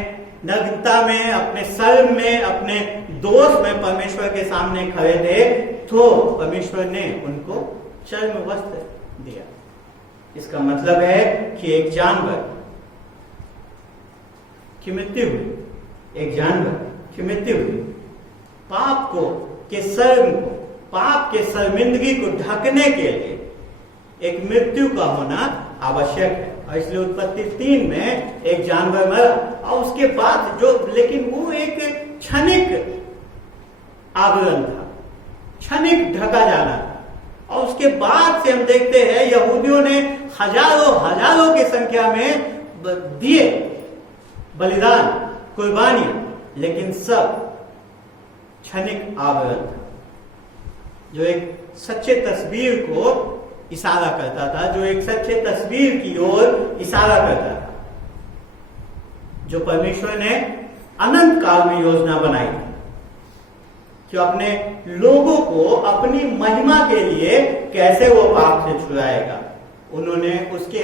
नग्नता में, अपने शर्म में, अपने दोष में परमेश्वर के सामने खड़े थे, तो परमेश्वर ने उनको चर्म वस्त्र दिया। इसका मतलब है कि एक जानवर की मृत्यु हुई, एक जानवर की मृत्यु हुई। पाप को के शर्म को, पाप के शर्मिंदगी को ढकने के लिए एक मृत्यु का होना आवश्यक है। और इसलिए उत्पत्ति 3 में एक जानवर मरा और उसके बाद जो, लेकिन वो एक क्षणिक आवरण था, क्षणिक ढका जाना था। और उसके बाद से हम देखते हैं यहूदियों ने हजारों की संख्या में दिए बलिदान, कुर्बानियां, लेकिन सब क्षणिक आवरण था जो एक सच्चे तस्वीर को इशारा करता था, जो एक सच्चे तस्वीर की ओर इशारा करता था, जो परमेश्वर ने अनंत काल में योजना बनाई थी कि अपने लोगों को अपनी महिमा के लिए कैसे वो पाप से छुड़ाएगा। उन्होंने उसके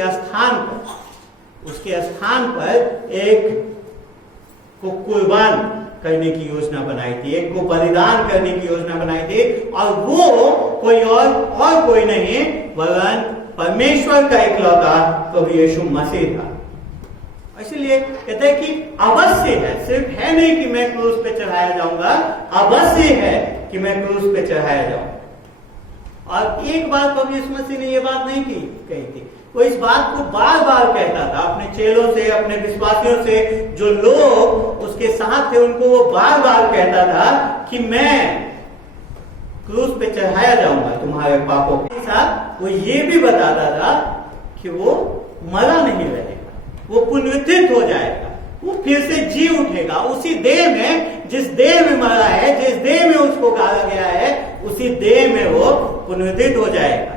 स्थान पर एक को कुर्बान करने की योजना बनाई थी, एक को बलिदान करने की योजना बनाई थी, और वो कोई और कोई नहीं वरन परमेश्वर का इकलौता प्रभु यीशु मसीह था। इसलिए कहते हैं कि अवश्य है, सिर्फ है नहीं कि मैं क्रूस पे चढ़ाया जाऊंगा, अवश्य है कि मैं क्रूस पे चढ़ाया जाऊंगा। और एक बार प्रभु यीशु मसीह ने ये बात नहीं कही थी, वो इस बात को बार बार कहता था अपने चेलों से, अपने विश्वासियों से, जो लोग उसके साथ थे उनको वो बार बार कहता था कि मैं क्रूस पे चढ़ाया जाऊंगा तुम्हारे पापों के साथ। वो ये भी बताता था कि वो मरा नहीं रहेगा, वो पुनरुत्थित हो जाएगा, वो फिर से जी उठेगा उसी देह में, जिस देह में मरा है, जिस देह में उसको गाड़ा गया है, उसी देह में वो पुनरुत्थित हो जाएगा।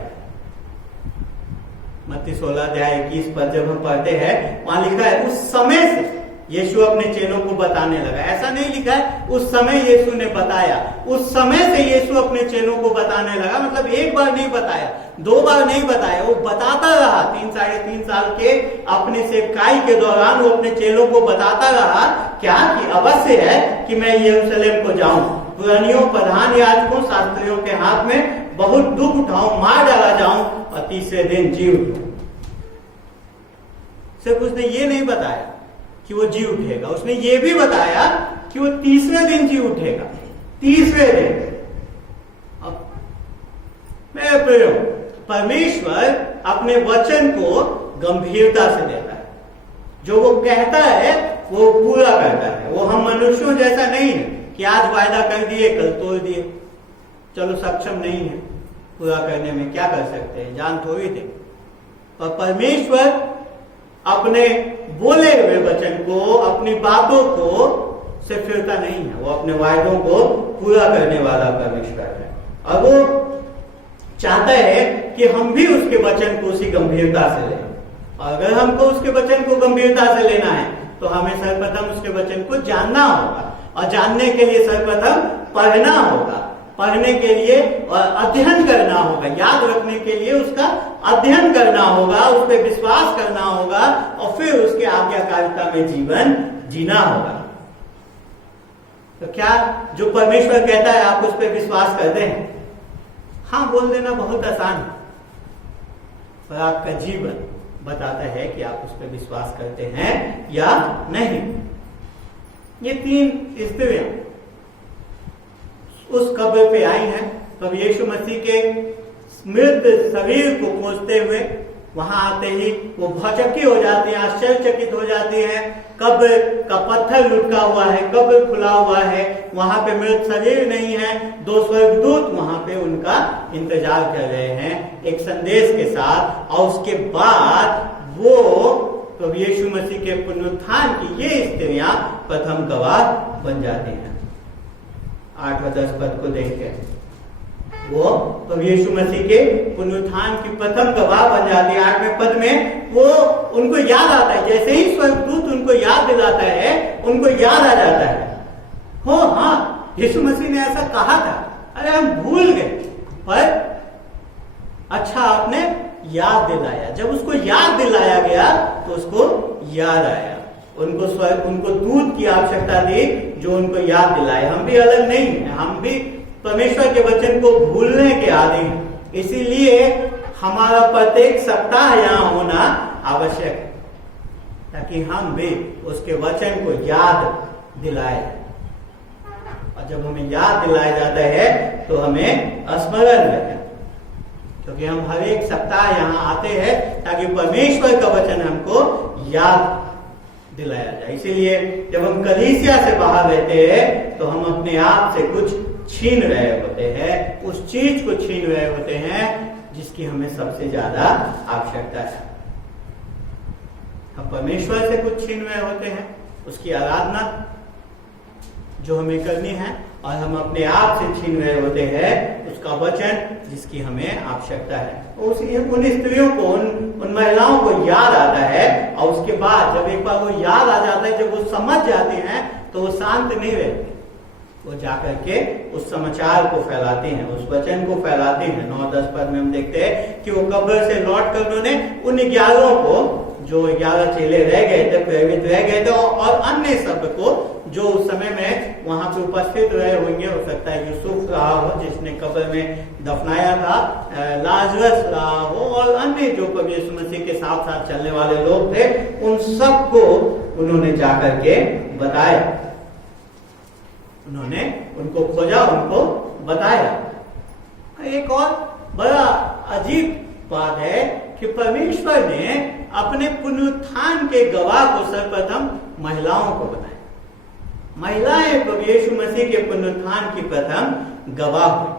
मत्ती 16 अध्याय 21 पर जब हम पढ़ते हैं, वहां लिखा है उस समय से यीशु अपने चेलों को बताने लगा। ऐसा नहीं लिखा है उस समय यीशु ने बताया, उस समय से यीशु अपने चेलों को बताने लगा। मतलब एक बार नहीं बताया, 2 बार नहीं बताया, वो बताता रहा। 3-3.5 साल के अपने सेवकाई के दौरान वो अपने चेलों को बताता रहा क्या कि अवश्य है कि मैं यरूशलेम को जाऊं, पुरानियों, प्रधान याजकों, शास्त्रियों के हाथ में बहुत दुख उठाऊं, मार डाला जाऊं और तीसरे दिन जी उठूं। सिर्फ उसने ये नहीं बताया कि वो जी उठेगा, उसने ये भी बताया कि वो तीसरे दिन जी उठेगा। तीसरे दिन। अब मेरे प्रियो, परमेश्वर अपने वचन को गंभीरता से लेता है, जो वो कहता है वो पूरा करता है। वो हम मनुष्यों जैसा नहीं है कि आज वायदा कर दिए कल तोड़ दिए, चलो सक्षम नहीं है पूरा करने में, क्या कर सकते हैं, जान थोड़ी थे। पर परमेश्वर अपने बोले हुए वचन को, अपनी बातों को से फिरता नहीं है, वो अपने वायदों को पूरा करने वाला परमेश्वर है। और वो चाहता है कि हम भी उसके वचन को उसी गंभीरता से लें। और अगर हमको उसके वचन को गंभीरता से लेना है तो हमें सर्वप्रथम उसके वचन को जानना होगा। और जानने के लिए सर्वप्रथम पढ़ना होगा, पढ़ने के लिए अध्ययन करना होगा, याद रखने के लिए उसका अध्ययन करना होगा, उस पर विश्वास करना होगा और फिर उसके आज्ञाकारिता में जीवन जीना होगा। तो क्या जो परमेश्वर कहता है आप उस पर विश्वास करते हैं? हाँ बोल देना बहुत आसान है, पर आपका जीवन बताता है कि आप उस पर विश्वास करते हैं या नहीं। ये 3 स्त्रियां उस कब्र पे आई हैं, तब यीशु मसीह के मृत शरीर को खोजते हुए वहां आते ही वो भौचक्की हो जाती है, आश्चर्यचकित हो जाती है। कब्र का पत्थर लुटका हुआ है, कब्र खुला हुआ है, वहां पे मृत शरीर नहीं है। 2 स्वर्गदूत वहां पे उनका इंतजार कर रहे हैं एक संदेश के साथ, और उसके बाद वो तो यीशु मसीह के पुनरुत्थान की ये स्त्रियां प्रथम गवाह बन जाती हैं। 8 और 10 पद को देखें, वो तो यीशु मसीह के पुनरुत्थान की प्रथम गवाह बन जाती है। 8वें पद में वो उनको याद आता है, जैसे ही स्वर्गदूत उनको याद दिलाता है, उनको याद आ जाता है, हो हाँ यीशु मसीह ने ऐसा कहा था, अरे हम भूल गए, पर अच्छा आपने याद दिलाया। जब उसको याद दिलाया गया तो उसको याद आया। उनको दूध की आवश्यकता थी जो उनको याद दिलाए। हम भी अलग नहीं है, हम भी परमेश्वर के वचन को भूलने के आदी हैं, इसीलिए हमारा प्रत्येक सप्ताह यहाँ होना आवश्यक है, ताकि हम भी उसके वचन को याद दिलाए। और जब हमें याद दिलाया जाता है तो हमें स्मरण रहे, क्योंकि हम हर एक सप्ताह यहाँ आते हैं ताकि परमेश्वर का वचन हमको याद दिलाया जाए। इसीलिए जब हम कलीसिया से बाहर रहते हैं तो हम अपने आप से कुछ छीन रहे होते हैं, उस चीज को छीन रहे होते हैं जिसकी हमें सबसे ज्यादा आवश्यकता है। हम परमेश्वर से कुछ छीन रहे होते हैं, उसकी आराधना जो हमें करनी है, और हम अपने आप से छीन रहे होते हैं उसका वचन जिसकी हमें आवश्यकता है। उन स्त्रियों को, उन महिलाओं को याद आता है, और उसके बाद जब एक बार वो याद आ जाता है, जब वो समझ जाते हैं तो वो शांत नहीं रहते, वो जाकर के उस समाचार को फैलाते हैं, उस वचन को फैलाते हैं। 9-10 पद में हम देखते हैं कि वो कब्र से लौट कर उन्होंने उन 11 को, जो 11 चेले रह गए थे, प्रेरित रह गए थे, और अन्य सब को जो उस समय में वहां पे उपस्थित रहे होंगे, हो सकता है यूसुफ रहा हो जिसने कब्र में दफनाया था, लाजरस रहा हो, और अन्य जो प्रभु यीशु मसीह के साथ साथ चलने वाले लोग थे, उन सबको उन्होंने जाकर के बताया, उन्होंने उनको खोजा, उनको बताया। एक और बड़ा अजीब बात है कि परमेश्वर ने अपने पुनरुत्थान के गवाह को सर्वप्रथम महिलाओं को बनाया। महिलाएं प्रभु यीशु मसीह के पुनरुत्थान की प्रथम गवाह हुई।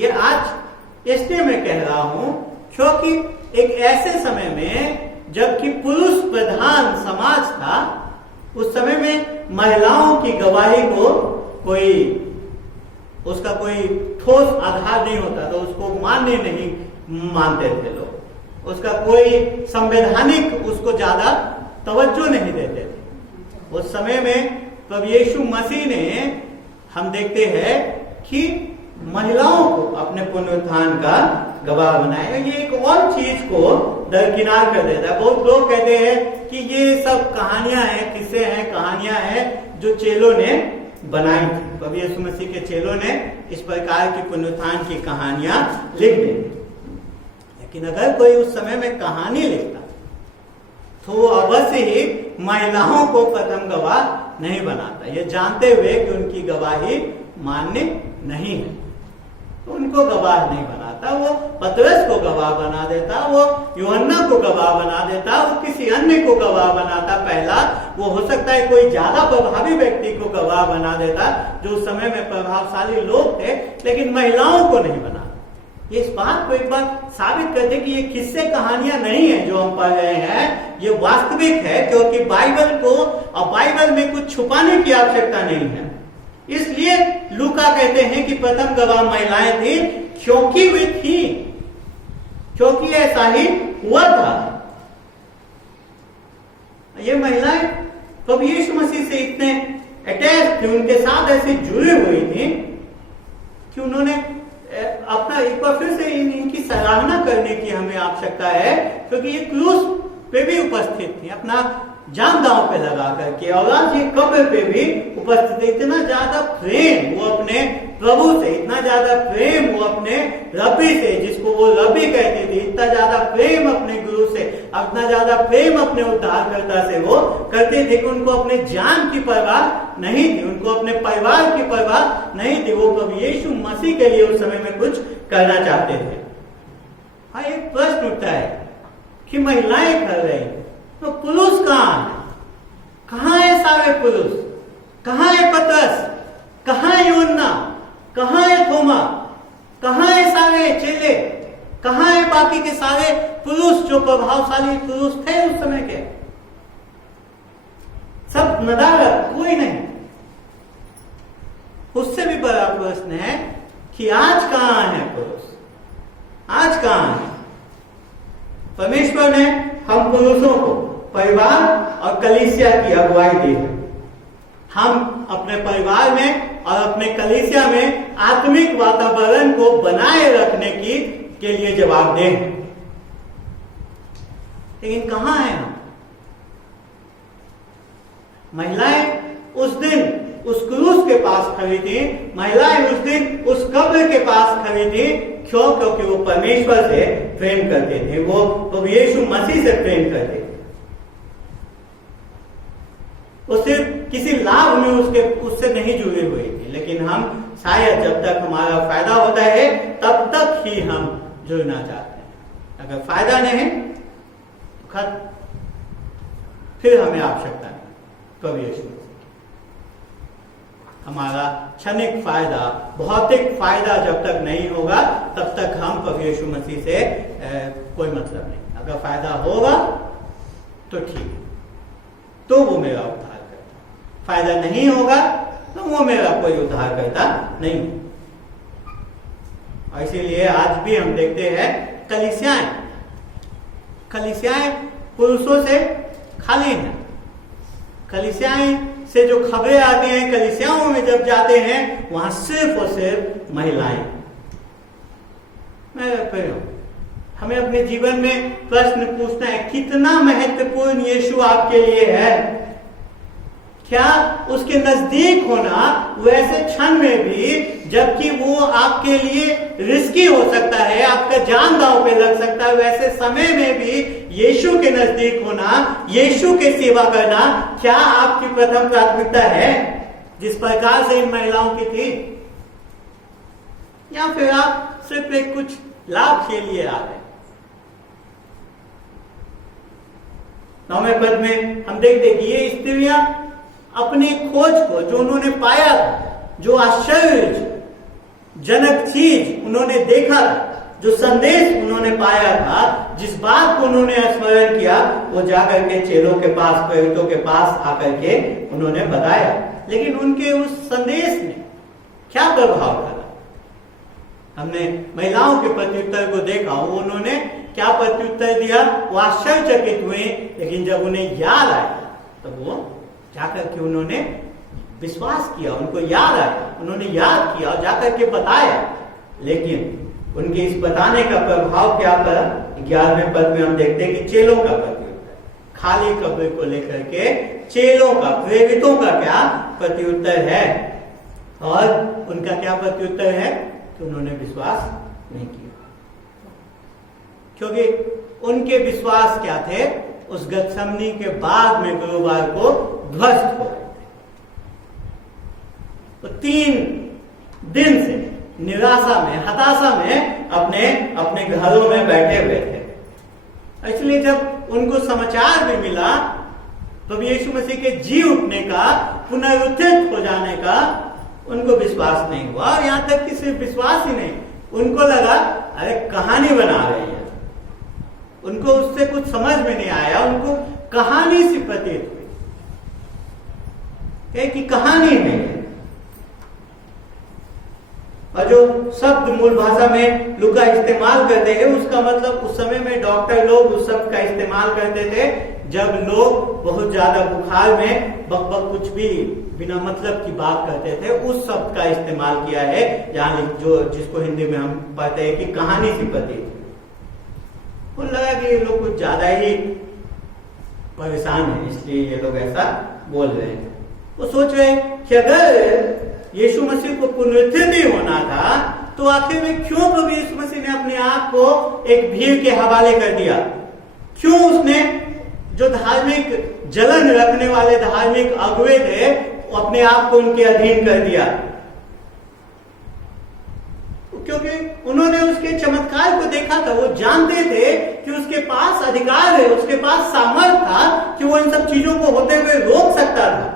ये आज इसलिए मैं कह रहा हूं क्योंकि एक ऐसे समय में जबकि पुरुष प्रधान समाज था, उस समय में महिलाओं की गवाही को उसका कोई ठोस आधार नहीं होता, तो उसको मान्य नहीं मानते थे लोग, उसका कोई संवैधानिक उसको ज्यादा तवज्जो नहीं देते थे। उस समय में प्रभु यीशु मसीह ने, हम देखते हैं कि महिलाओं को अपने पुनरुत्थान का गवाह बनाया। ये एक और चीज को दरकिनार कर देता है। बहुत लोग कहते हैं कि ये सब कहानियां हैं, किस्से हैं, कहानियां हैं जो चेलों ने बनाई थी। प्रभु यीशु मसीह के चेलों ने इस प्रकार की पुनरुत्थान की कहानियां लिख दी। लेकिन अगर कोई उस समय में कहानी लिखता तो वो अवश्य ही महिलाओं को प्रथम गवाह नहीं बनाता, ये जानते हुए कि उनकी गवाही मान्य नहीं है, तो उनको गवाह नहीं बनाता। वो पतरस को गवाह बना देता, वो यूहन्ना को गवाह बना देता, वो किसी अन्य को गवाह बनाता। पहला वो हो सकता है कोई ज्यादा प्रभावी व्यक्ति को गवाह बना देता जो उस समय में प्रभावशाली लोग थे, लेकिन महिलाओं को नहीं बना। ये इस बात को एक बार साबित करते कि ये किस्से कहानियां नहीं है जो हम पढ़ रहे हैं, ये वास्तविक है, क्योंकि बाइबल को और बाइबल में कुछ छुपाने की आवश्यकता नहीं है। इसलिए लूका कहते हैं कि प्रथम गवाह महिलाएं थी, क्योंकि वे थी, क्योंकि ऐसा ही हुआ था। ये महिलाएं प्रभु यीशु मसीह से इतने अटैच थे, उनके साथ ऐसे जुड़े हुए थे कि उन्होंने अपना एक बार फिर से इनकी सराहना करने की हमें आवश्यकता है, क्योंकि ये क्रूस पे भी उपस्थित थी, अपना जान दांव पे लगा करके, और आज ये कब्र पे भी उपस्थित है। इतना ज्यादा प्रेम वो अपने प्रभु से, इतना ज्यादा प्रेम वो अपने रबी से, जिसको वो रबी कहते थे, इतना ज्यादा प्रेम अपने गुरु से, इतना ज्यादा प्रेम अपने उद्धारकर्ता से वो करते थे कि उनको अपने जान की परवाह नहीं थी, उनको अपने परिवार की परवाह नहीं थी। वो प्रभु यीशु मसीह के लिए उस समय में कुछ करना चाहते थे। हाँ, एक प्रश्न उठता है कि महिलाएं कर रही, तो पुरुष कहाँ है? कहाँ है सारे पुरुष? कहाँ है पतरस? कहाँ है यूहन्ना? कहाँ है थोमा? कहाँ है सारे चेले? कहाँ है बाकी के सारे पुरुष जो प्रभावशाली पुरुष थे उस समय के? सब नदारत, कोई नहीं। उससे भी बड़ा प्रश्न है कि आज कहाँ है पुरुष? आज कहाँ है? परमेश्वर ने हम पुरुषों को परिवार और कलीसिया की अगुवाई दी है। हम अपने परिवार में और अपने कलीसिया में आत्मिक वातावरण को बनाए रखने के लिए जवाबदेह हैं। लेकिन कहां हैं हम? महिलाएं उस दिन उस क्रूस के पास खड़ी थी, महिलाएं उस दिन उस कब्र के पास खड़ी थी। क्यों? क्योंकि वो परमेश्वर से प्रेम करते थे, वो यीशु मसीह से प्रेम करते थे। वो सिर्फ किसी लाभ में उससे नहीं जुड़े हुए थे, लेकिन हम शायद जब तक हमारा फायदा होता है तब तक ही हम जुड़ना चाहते हैं। अगर फायदा नहीं तो खत्म, फिर हमें आवश्यकता नहीं प्रभु यीशु मसीह। हमारा क्षणिक फायदा, भौतिक फायदा जब तक नहीं होगा तब तक हम प्रभु यीशु मसीह से कोई मतलब नहीं। अगर फायदा होगा तो ठीक, तो वो मेरा उद्धार करता। फायदा नहीं होगा तो वो मेरा कोई उद्धार करता नहीं। और इसीलिए आज भी हम देखते हैं कलीसियाएं पुरुषों से खाली हैं। कलीसियाएं से जो खबरें आती हैं, कलीसियाओं में जब जाते हैं वहां सिर्फ और सिर्फ महिलाएं। मैं कह रहा हूं, हमें अपने जीवन में प्रश्न पूछना है, कितना महत्वपूर्ण यीशु आपके लिए है? क्या उसके नजदीक होना वैसे क्षण में भी, जबकि वो आपके लिए रिस्की हो सकता है, आपका जान दांव पे लग सकता है, वैसे समय में भी यीशु के नजदीक होना, यीशु की सेवा करना, क्या आपकी प्रथम प्राथमिकता है जिस प्रकार से इन महिलाओं की थी? या फिर आप सिर्फ एक कुछ लाभ के लिए आ गए? 9वें पद में हम देखते कि ये स्त्रियां अपनी खोज को, जो उन्होंने पाया, जो आश्चर्यजनक चीज उन्होंने देखा, जो संदेश उन्होंने पाया था, जिस बात को उन्होंने स्मरण किया, वो जाकर के चेलों के पास, प्रेरितों के पास आकर के उन्होंने बताया। लेकिन उनके उस संदेश ने क्या प्रभाव डाला? हमने महिलाओं के प्रत्युत्तर को देखा, वो उन्होंने क्या प्रत्युत्तर दिया, वो आश्चर्यचकित हुए। लेकिन जब उन्हें याद आया तब वो जाकर के उन्होंने विश्वास किया, उनको याद आया, उन्होंने याद किया और जाकर के बताया। लेकिन उनके इस बताने का प्रभाव क्या पड़ा? 11वें पद में हम देखते हैं कि चेलों का प्रत्युत्तर, खाली कब्र को लेकर के चेलों का, प्रेरितों का क्या प्रत्युत्तर है? और उनका क्या प्रत्युत्तर है? कि उन्होंने विश्वास नहीं किया। क्योंकि उनके विश्वास क्या थे? उस गतसमनी के बाद में गुरुवार को ध्वस्त हो गए थे। तो 3 दिन से निराशा में, हताशा में अपने घरों में बैठे हुए थे। इसलिए जब उनको समाचार भी मिला प्रभु यीशु मसीह के जी उठने का, पुनरुत्थित हो जाने का, उनको विश्वास नहीं हुआ। और यहां तक कि सिर्फ विश्वास ही नहीं, उनको लगा अरे कहानी बना रही है। उनको उससे कुछ समझ में नहीं आया, उनको कहानी सी प्रतीत हुई कि कहानी नहीं है। और जो शब्द मूल भाषा में लूका इस्तेमाल करते हैं उसका मतलब उस समय में डॉक्टर लोग उस शब्द का इस्तेमाल करते थे जब लोग बहुत ज्यादा बुखार में बक कुछ भी बिना मतलब की बात करते थे, उस शब्द का इस्तेमाल किया है जहां जो जिसको हिंदी में हम पढ़ते हैं कि कहानी सी पति थी। उन लगा कि ये लोग कुछ ज्यादा ही परेशान है इसलिए ये लोग ऐसा बोल रहे हैं। वो सोच रहे कि अगर यीशु मसीह को पुनरुत्थित होना था तो आखिर में क्यों प्रभु यीशु मसीह ने अपने आप को एक भीड़ के हवाले कर दिया? क्यों उसने जो धार्मिक जलन रखने वाले धार्मिक अगुवे थे अपने आप को उनके अधीन कर दिया? क्योंकि उन्होंने उसके चमत्कार को देखा था, वो जानते थे कि उसके पास अधिकार है, उसके पास सामर्थ था कि वो इन सब चीजों को होते हुए रोक सकता था।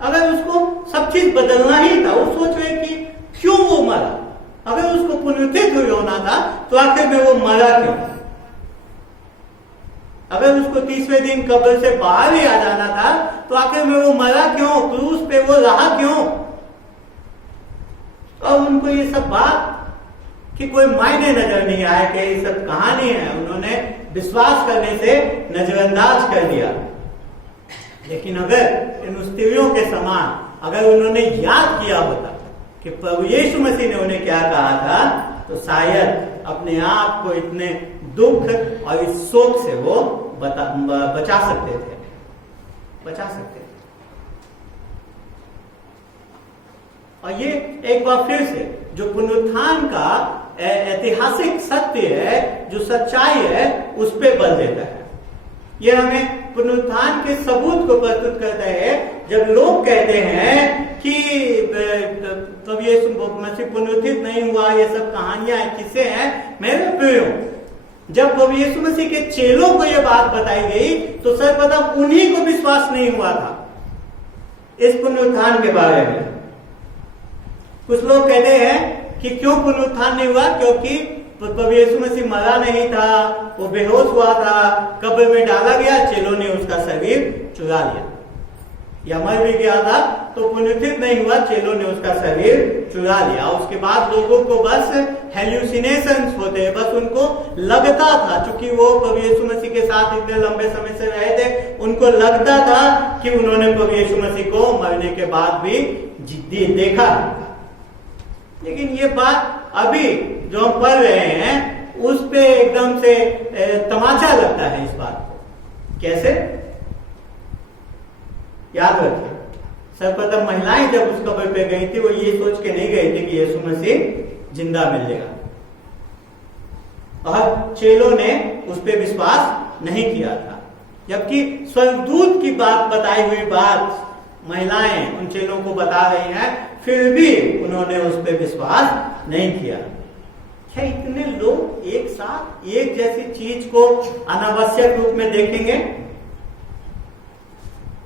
अगर उसको सब चीज बदलना ही था, वो सोच रहे कि क्यों वो मरा? अगर उसको पुनरुत्थित होना था तो आखिर में वो मरा क्यों? अगर उसको 30वें दिन कब्र से बाहर ही आ जाना था तो आखिर में वो मरा क्यों? क्रूस पे वो रहा क्यों? और उनको ये सब बात कि कोई मायने नजर नहीं आया कि ये सब कहानी है, उन्होंने विश्वास करने से नजरअंदाज कर दिया। लेकिन अगर इन स्त्रियों के समान अगर उन्होंने याद किया होता कि प्रभु यीशु मसीह ने उन्हें क्या कहा था तो शायद अपने आप को इतने दुख और इस शोक से वो बचा सकते थे। और ये एक बार फिर से जो पुनरुत्थान का ऐतिहासिक सत्य है, जो सच्चाई है, उस पे बल देता है। ये हमें पुनरुत्थान के सबूत को प्रस्तुत करता है। जब लोग कहते हैं कि प्रभु यीशु मसीह पुनरुत्थित नहीं हुआ, ये सब कहानियां किससे हैं? मेरे प्रियो, जब प्रभु यीशु मसीह के चेलों को यह बात बताई गई तो सर्वप्रथम उन्हीं को विश्वास नहीं हुआ था इस पुनरुत्थान के बारे में। कुछ लोग कहते हैं कि क्यों पुनरुत्थान नहीं हुआ? क्योंकि प्रभु यीशु मसीह मरा नहीं था, वो बेहोश हुआ था, कब्र में डाला गया, चेलों ने उसका शरीर चुरा लिया, या मर भी गया था तो पुनरुत्थित नहीं हुआ, चेलों ने उसका शरीर चुरा लिया। उसके बाद लोगों को बस हेल्यूसिनेशंस होते हैं, बस उनको लगता था, चूंकि वो प्रभु यीशु मसीह के साथ इतने लंबे समय से रहे थे, उनको लगता था कि उन्होंने प्रभु यीशु मसीह को मरने के बाद भी देखा। लेकिन ये बात अभी जो हम पढ़ रहे हैं उस पे एकदम से तमाचा लगता है इस बात को। कैसे? याद रखिए, सर्वप्रथम महिलाएं जब उस कब्र पे गई थी वो ये सोच के नहीं गई थी कि यीशु मसीह जिंदा मिलेगा, और चेलों ने उस पे विश्वास नहीं किया था। जबकि स्वर्गदूत की बात बताई हुई बात महिलाएं उन चेलों को बता रही हैं, फिर भी उन्होंने उस पर विश्वास नहीं किया। क्या इतने लोग एक साथ एक जैसी चीज को अनावश्यक रूप में देखेंगे?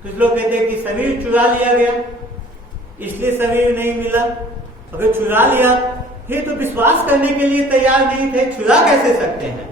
कुछ लोग कहते हैं कि शरीर चुरा लिया गया इसलिए शरीर नहीं मिला। अगर चुरा लिया फिर तो विश्वास करने के लिए तैयार नहीं थे, चुरा कैसे सकते हैं?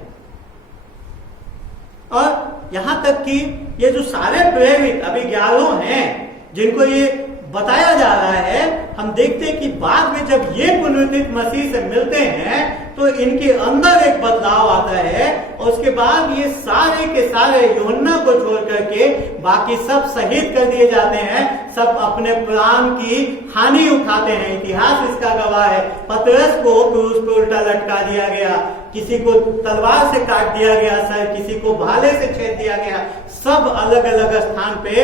और यहां तक कि ये जो सारे प्रेरित अभी 11 हैं जिनको ये बताया जा रहा है, हम देखते हैं कि बाद में जब ये पुनरुत्थित मसीह से मिलते हैं तो इनके अंदर एक बदलाव आता है, और उसके बाद ये सारे के सारे यूहन्ना को छोड़ करके बाकी सब शहीद कर दिए जाते हैं, सब अपने प्राण की हानि उठाते हैं। इतिहास इसका गवाह है। पतरस को क्रूस पर उल्टा लटका दिया गया, किसी को तलवार से काट दिया गया सर, किसी को भाले से छेद दिया गया, सब अलग अलग स्थान पे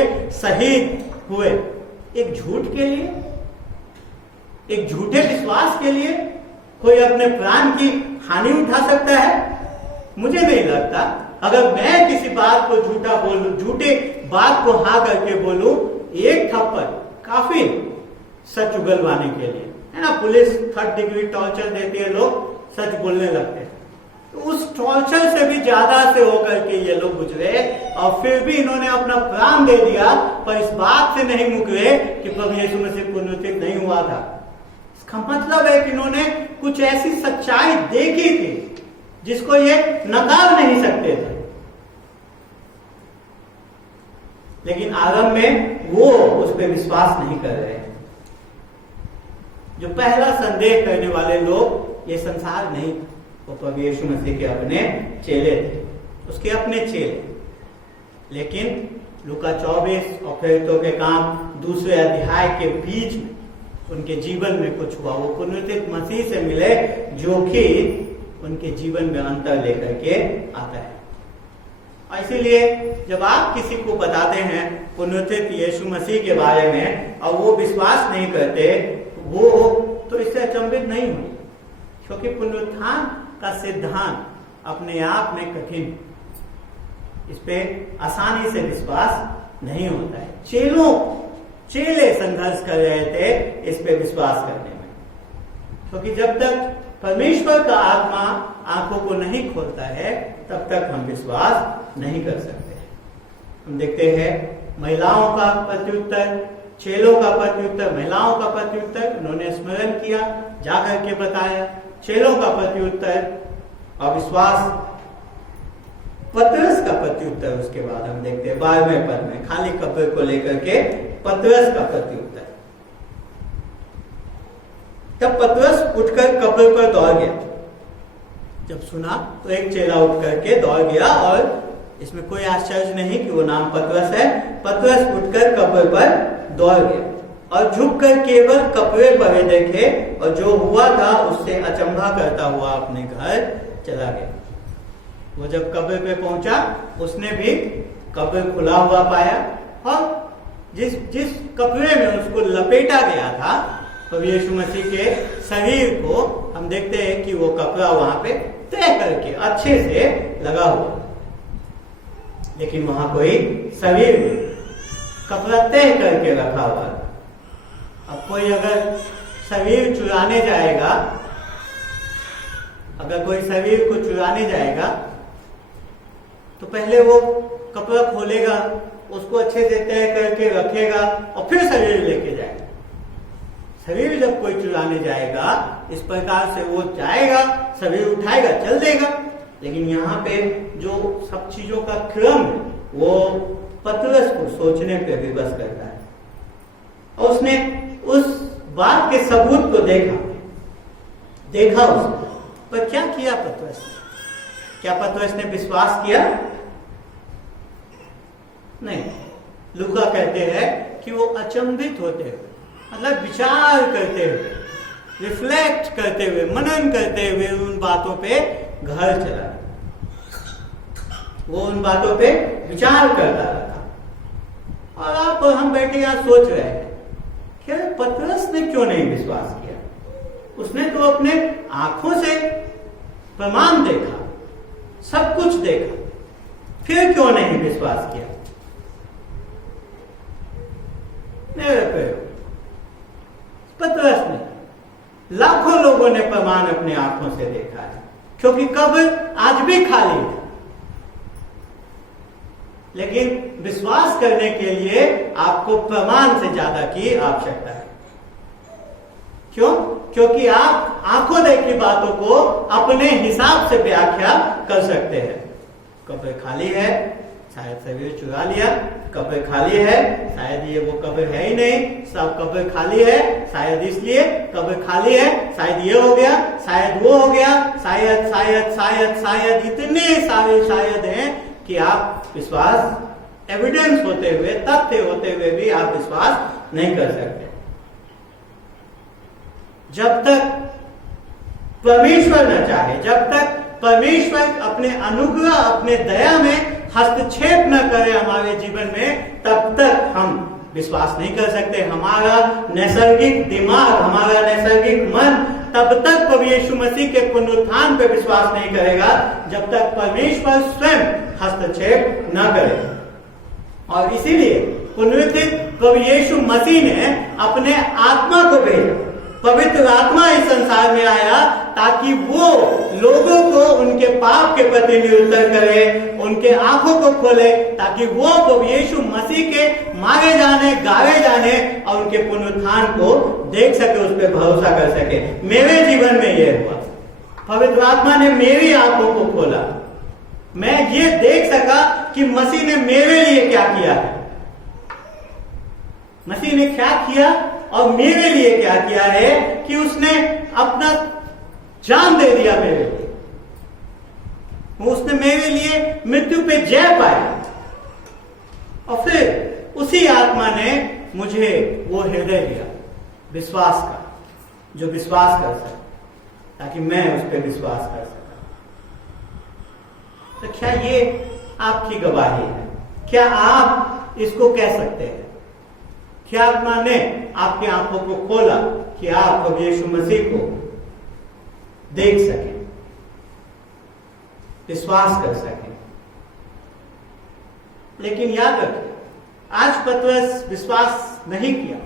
शहीद हुए। एक झूठ के लिए, एक झूठे विश्वास के लिए कोई अपने प्राण की हानि उठा सकता है? मुझे नहीं लगता। अगर मैं किसी बात को झूठा बोलूं, झूठे बात को हाँ करके बोलूं, एक थप्पड़ काफी सच उगलवाने के लिए है ना। पुलिस 3rd डिग्री टॉर्चर देती है, लोग सच बोलने लगते हैं। तो उस टॉर्चर से भी ज्यादा से होकर के ये लोग गुजरे, और फिर भी इन्होंने अपना प्राण दे दिया, पर इस बात से नहीं मुकरे कि प्रभु यीशु मसीह पुनरुत्थित नहीं हुआ था। इसका मतलब है कि इन्होंने कुछ ऐसी सच्चाई देखी थी जिसको ये नकार नहीं सकते थे, लेकिन आरंभ में वो उस पर विश्वास नहीं कर रहे। जो पहला संदेह करने वाले लोग ये संसार नहीं, वो प्रभु यीशु मसीह के अपने चेले थे, उसके अपने चेले। लेकिन लूका 24 और प्रेरितों के काम 2 अध्याय के बीच में उनके जीवन में कुछ हुआ, वो पुनरुत्थित मसीह से मिले जो कि उनके जीवन में अंतर लेकर के आता है। इसीलिए जब आप किसी को बताते हैं पुनरुत्थित यीशु मसीह के बारे में और वो विश्वास नहीं करते, वो तो इससे अचंभित नहीं हो, क्योंकि पुनरुत्थान का सिद्धांत अपने आप में कठिन, इस पे आसानी से विश्वास नहीं होता है। चेले संघर्ष कर रहे थे इस पे विश्वास करने में, क्योंकि जब तक परमेश्वर का आत्मा आंखों को नहीं खोलता है तब तक हम विश्वास नहीं कर सकते। हम देखते हैं महिलाओं का प्रत्युत्तर, चेलों का प्रत्युत्तर, महिलाओं का प्रत्युत्तर, उन्होंने स्मरण किया, जाकर के बताया। चेलों का प्रत्युत्तर और विश्वास, पतरस का प्रत्युत्तर उसके बाद हम देखते हैं 12वें पद में, खाली कब्र को लेकर के पतरस का प्रत्युत्तर। तब पतरस उठकर कब्र पर दौड़ गया। जब सुना तो एक चेला उठ करके दौड़ गया, और इसमें कोई आश्चर्य नहीं कि वो नाम पतरस है। पतरस उठकर कब्र पर दौड़ गया और झुककर केवल कपड़े पड़े देखे, और जो हुआ था उससे अचंभा करता हुआ अपने घर चला गया। वो जब कब्र पे पहुंचा, उसने भी कब्र खुला हुआ पाया, और जिस कपड़े में उसको लपेटा गया था प्रभु यीशु मसीह के शरीर को, हम देखते हैं कि वो कपड़ा वहां पे तय करके अच्छे से लगा हुआ, लेकिन वहां कोई शरीर नहीं, कपड़ा तय करके रखा हुआ। अब कोई अगर शरीर चुराने जाएगा, अगर कोई शरीर को चुराने जाएगा तो पहले वो कपड़ा खोलेगा, उसको अच्छे से तय करके रखेगा और फिर शरीर लेके जाएगा। शरीर जब कोई चुराने जाएगा इस प्रकार से वो जाएगा, शरीर उठाएगा, चल देगा। लेकिन यहाँ पे जो सब चीजों का क्रम है वो पतरस को सोचने पे विवश करता है, और उसने उस बात के सबूत को देखा उसने। पर क्या किया पतरस ने? क्या पतरस ने विश्वास किया? नहीं। लूका कहते हैं कि वो अचंभित होते हुए, मतलब विचार करते हुए, रिफ्लेक्ट करते हुए, मनन करते हुए उन बातों पे घर चला। वो उन बातों पे विचार करता रहा। और आप हम बैठे यहाँ सोच रहे हैं कि पतरस ने क्यों नहीं विश्वास किया? उसने तो अपने आंखों से प्रमाण देखा, सब कुछ देखा, फिर क्यों नहीं विश्वास किया? पतरस ने, लाखों लोगों ने प्रमाण अपने आंखों से देखा है, क्योंकि कब्र आज भी खाली है। लेकिन विश्वास करने के लिए आपको प्रमाण से ज्यादा की आवश्यकता है। क्यों? क्योंकि आप आंखों देखी बातों को अपने हिसाब से व्याख्या कर सकते हैं। कब्र खाली है, शायद शरीर चुरा लिया, कब्र खाली है, शायद ये वो कब्र है ही नहीं, सब कब्र खाली है, शायद इसलिए कब्र खाली है, शायद ये हो गया, शायद वो हो गया, शायद शायद शायद शायद इतने सारे शायद हैं कि आप विश्वास, एविडेंस होते हुए, तथ्य होते हुए भी आप विश्वास नहीं कर सकते। जब तक परमेश्वर न चाहे, जब तक परमेश्वर अपने अनुग्रह, अपने दया में हस्तक्षेप न करे हमारे जीवन में, तब तक हम विश्वास नहीं कर सकते। हमारा नैसर्गिक दिमाग, हमारा नैसर्गिक मन तब तक प्रभु यीशु मसीह के पुनरुत्थान पर विश्वास नहीं करेगा जब तक परमेश्वर स्वयं हस्तक्षेप न करे। और इसीलिए पुनरुत्थित प्रभु यीशु मसीह ने अपने आत्मा को भेजा, पवित्र आत्मा इस संसार में आया ताकि वो लोगों को उनके पाप के प्रति निरुत्तर करे, उनके आंखों को खोले, ताकि वो प्रभु यीशु मसीह के मारे जाने, गाड़े जाने और उनके पुनरुत्थान को देख सके, उस पर भरोसा कर सके। मेरे जीवन में ये हुआ, पवित्र आत्मा ने मेरी आंखों को खोला, मैं ये देख सका कि मसीह ने मेरे लिए क्या किया है। मसीह ने क्या किया और मेरे लिए क्या किया है कि उसने अपना जान दे दिया मेरे लिए। उसने मेरे लिए मृत्यु पे जय पाई और फिर उसी आत्मा ने मुझे वो हृदय दिया विश्वास का, जो विश्वास कर सके, ताकि मैं उस पर विश्वास कर सका। तो क्या ये आपकी गवाही है? क्या आप इसको कह सकते हैं? क्या आत्मा ने आपकी आंखों को खोला कि आप अब यीशु मसीह को देख सकें, विश्वास कर सकें? लेकिन याद रखें, आज पतरस विश्वास नहीं किया,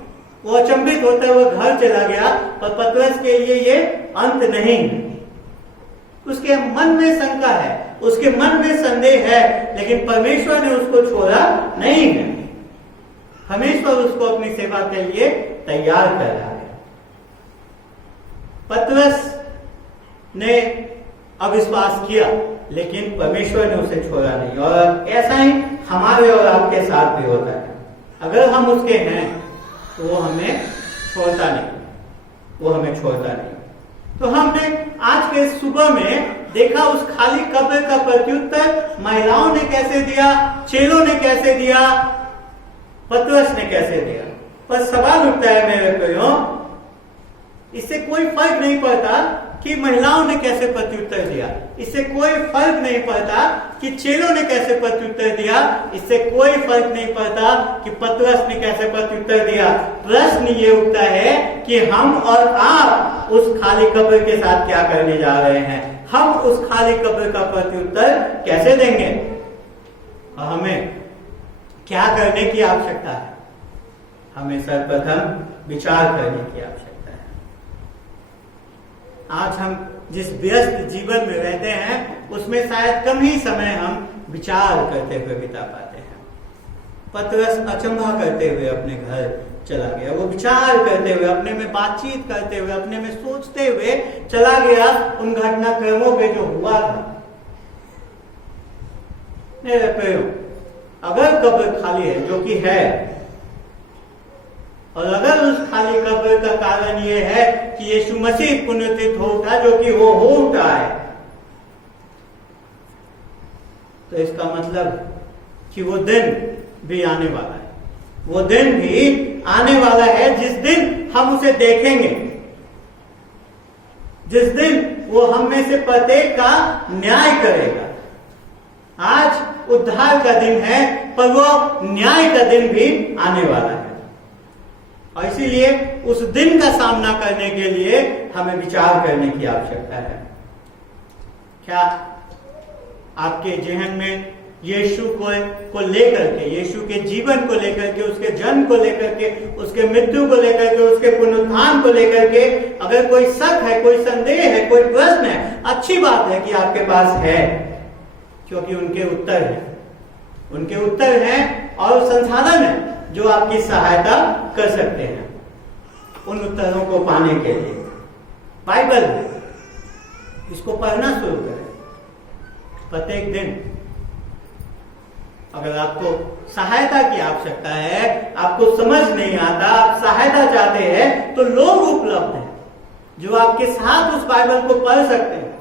वो अचंभित होता हुआ घर चला गया, पर पतरस के लिए ये अंत नहीं है। उसके मन में शंका है, उसके मन में संदेह है, लेकिन परमेश्वर ने उसको छोड़ा नहीं है। हमेशा उसको अपनी सेवा के लिए तैयार कर रहा है। पतरस ने अविश्वास किया, लेकिन परमेश्वर ने उसे छोड़ा नहीं। और ऐसा ही हमारे और आपके साथ भी होता है। अगर हम उसके हैं तो वो हमें छोड़ता नहीं, वो हमें छोड़ता नहीं। तो हमने आज के सुबह में देखा उस खाली कब्र का प्रत्युत्तर महिलाओं ने कैसे दिया, चेलों ने कैसे दिया, पतरस ने कैसे दिया। पर सवाल उठता है मेरे प्रियो, इससे कोई फर्क नहीं पड़ता कि महिलाओं ने कैसे प्रत्युत्तर दिया, इससे कोई फर्क नहीं पड़ता कि चेलों ने कैसे प्रत्युत्तर दिया, इससे कोई फर्क नहीं पड़ता कि पतरस ने कैसे प्रत्युत्तर दिया। प्रश्न ये उठता है कि हम और आप उस खाली कब्र के साथ क्या करने जा रहे हैं, हम उस खाली कब्र का प्रत्युत्तर कैसे देंगे, और हमें क्या करने की आवश्यकता है। हमें सर्वप्रथम विचार करने की आवश्यकता है। आज हम जिस व्यस्त जीवन में रहते हैं उसमें शायद कम ही समय हम विचार करते हुए बिता पाते हैं। पतरस अचंभा करते हुए अपने घर चला गया, वो विचार करते हुए, अपने में बातचीत करते हुए, अपने में सोचते हुए चला गया उन घटनाक्रमों पे जो हुआ था। मेरे प्रियो, अगर कब्र खाली है, जो कि है, और अगर उस खाली कब्र का कारण ये है कि यीशु मसीह पुनरुत्थित हो उठा, जो कि वो हो उठा है, तो इसका मतलब कि वो दिन भी आने वाला है। वो दिन भी आने वाला है जिस दिन हम उसे देखेंगे, जिस दिन वो हम में से प्रत्येक का न्याय करेगा। आज उद्धार का दिन है, पर वो न्याय का दिन भी आने वाला है। और इसीलिए उस दिन का सामना करने के लिए हमें विचार करने की आवश्यकता है। क्या आपके जेहन में यीशु को लेकर के, यीशु के जीवन को लेकर के, उसके जन्म को लेकर के, उसके मृत्यु को लेकर के, उसके पुनरुत्थान को लेकर के अगर कोई शक है, कोई संदेह है, कोई प्रश्न है, अच्छी बात है कि आपके पास है, क्योंकि उनके उत्तर हैं, उनके उत्तर हैं और संसाधन है जो आपकी सहायता कर सकते हैं उन उत्तरों को पाने के लिए। बाइबल है, इसको पढ़ना शुरू करें प्रत्येक दिन। अगर आपको सहायता की आवश्यकता है, आपको समझ नहीं आता, आप सहायता चाहते हैं, तो लोग उपलब्ध हैं जो आपके साथ उस बाइबल को पढ़ सकते हैं।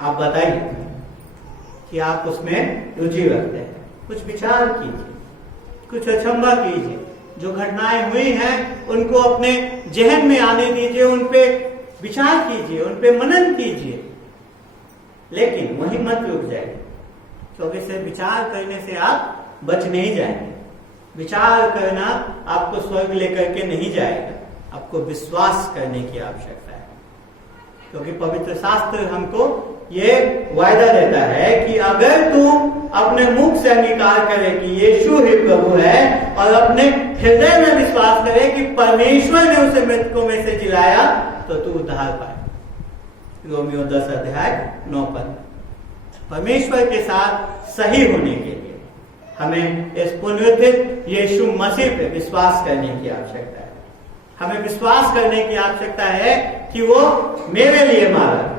आप बताइए कि आप उसमें रुचि रखते हैं। कुछ विचार कीजिए, कुछ अचंभा कीजिए, जो घटनाएं हुई हैं उनको अपने जेहन में आने दीजिए, उन पे विचार कीजिए, उन पे मनन कीजिए, लेकिन वहीं मत रुक जाइए, क्योंकि सिर्फ विचार करने से आप बच नहीं जाएंगे। विचार करना आपको स्वर्ग लेकर के नहीं जाएगा, आपको विश्वास करने की आवश्यकता है, क्योंकि पवित्र शास्त्र हमको ये वायदा देता है कि अगर तू अपने मुख से अंगीकार करे कि यीशु ही प्रभु है और अपने हृदय में विश्वास करे कि परमेश्वर ने उसे मृतकों में से जिलाया, तो तू उद्धार पाए। रोमियो 10 अध्याय 9 पद। परमेश्वर के साथ सही होने के लिए हमें इस पुनरुत्थित यीशु मसीह पे विश्वास करने की आवश्यकता है। हमें विश्वास करने की आवश्यकता है कि वो मेरे लिए मारा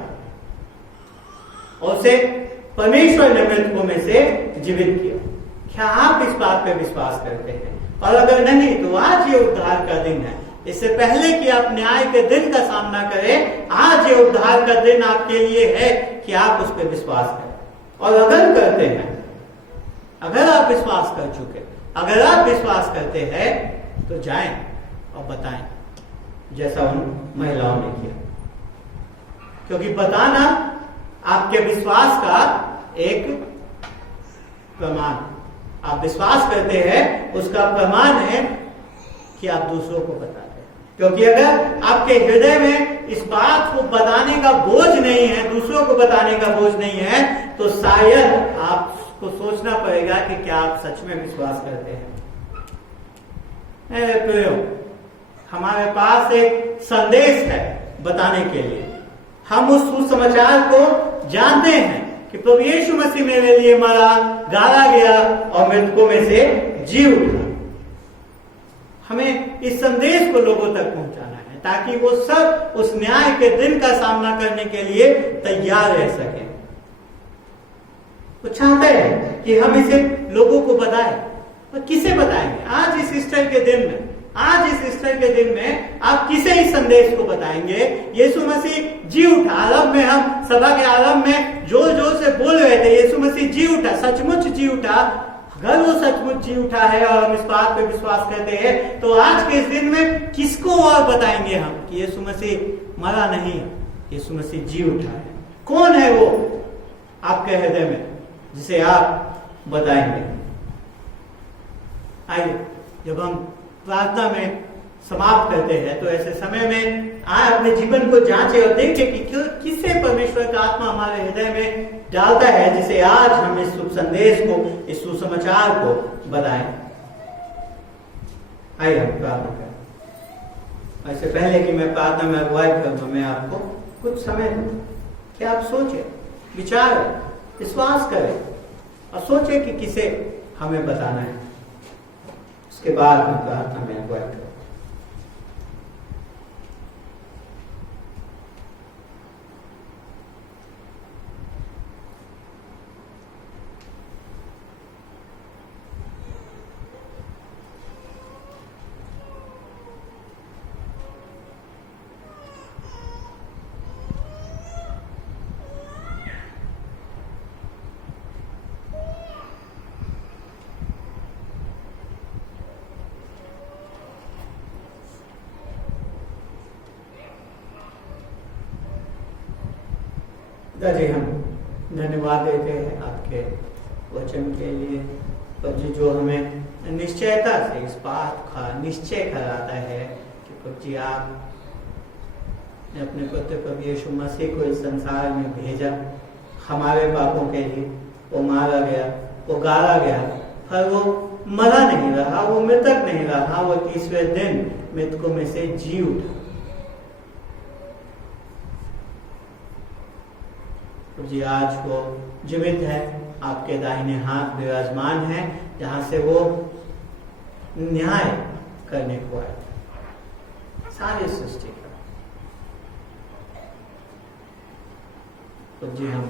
और उसे परमेश्वर ने मृतकों में से जीवित किया। क्या आप इस बात पे विश्वास करते हैं? और अगर नहीं तो आज ये उद्धार का दिन है। इससे पहले कि आप न्याय के दिन का सामना करें, आज ये उद्धार का दिन आपके लिए है कि आप उस पर विश्वास करें। और अगर करते हैं, अगर आप विश्वास कर चुके, अगर आप विश्वास करते हैं तो जाएं और बताएं, जैसा उन महिलाओं ने किया। क्योंकि बताना आपके विश्वास का एक प्रमाण, आप विश्वास करते हैं उसका प्रमाण है कि आप दूसरों को बताते हैं। क्योंकि अगर आपके हृदय में इस बात को बताने का बोझ नहीं है, दूसरों को बताने का बोझ नहीं है, तो शायद आपको सोचना पड़ेगा कि क्या आप सच में विश्वास करते हैं। हमारे पास एक संदेश है बताने के लिए। हम उस सुसमाचार को जानते हैं कि प्रभु यीशु मसीह मेरे लिए मरा, गाला गया और मृतकों में से जी उठा। हमें इस संदेश को लोगों तक पहुंचाना है ताकि वो सब उस न्याय के दिन का सामना करने के लिए तैयार रह सकें। वो चाहते हैं कि हम इसे लोगों को बताएं। तो किसे बताएंगे? आज इस ईस्टर के दिन में, आज इस ईस्टर के दिन में आप किसे इस संदेश को बताएंगे? यीशु मसीह जी उठा। आरंभ में हम सभा के आरंभ में जोर जोर से बोल रहे थे, यीशु मसीह जी उठा, सचमुच जी उठा। अगर वो सचमुच जी उठा है और हम इस बात पे विश्वास करते हैं, तो आज के इस दिन में किसको और बताएंगे हम कि यीशु मसीह मरा नहीं, यीशु मसीह जी उठा है? कौन है वो आपके हृदय में जिसे आप बताएंगे? आइए, जब हम प्रार्थना में समाप्त करते हैं तो ऐसे समय में आए अपने जीवन को जांचें और देखें कि किससे परमेश्वर का आत्मा हमारे हृदय में डालता है, जिसे आज हम इस शुभ संदेश को, इस सुसमाचार को बताएं। आइए हम प्रार्थना करें। इससे पहले कि मैं प्रार्थना में अगुवाई करूं, मैं आपको कुछ समय दूं कि आप सोचें, विचारें, विश्वास करें और सोचें कि किसे हमें बताना है। उसके बाद मैं प्रार्थना में अगुवाई करूं। जी, हम धन्यवाद देते हैं आपके वचन के लिए, प्रभु जी, जो हमें निश्चयता से इस बात का निश्चय कराता है कि प्रभु जी आपने अपने पुत्र प्रभु यीशु मसीह को इस संसार में भेजा हमारे पापों के लिए। वो मारा गया, वो गाला गया, पर वो मरा नहीं रहा, वो मृतक नहीं रहा, वो तीसरे दिन मृतकों में से जी उठा। जी, आज वो जीवित है, आपके दाहिने हाथ विराजमान है, जहां से वो न्याय करने को आए सारी सृष्टि का। तो जी, हम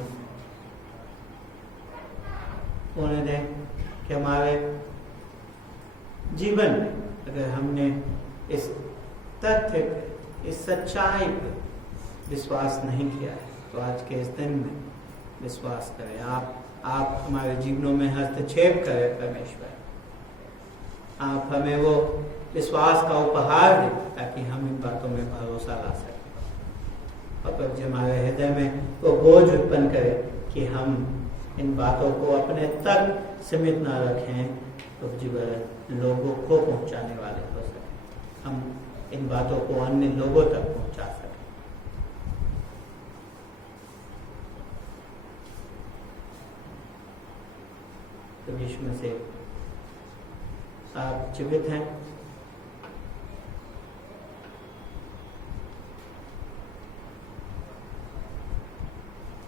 होने दें कि हमारे जीवन में अगर हमने इस तथ्य, इस सच्चाई पर विश्वास नहीं किया है, तो आज के इस दिन में विश्वास करें। आप हमारे जीवनों में हस्तक्षेप करें परमेश्वर। आप हमें वो विश्वास का उपहार दें ताकि हम इन बातों में भरोसा ला सकें। और प्रभु जी, हमारे हृदय में वो बोझ उत्पन्न करें कि हम इन बातों को अपने तक सीमित न रखें, प्रभु जी, लोगों को पहुंचाने वाले हो सकें। हम इन बातों को अन्य लोगों तक पहुंचा सकें। तो यीशु में से आप जीवित हैं,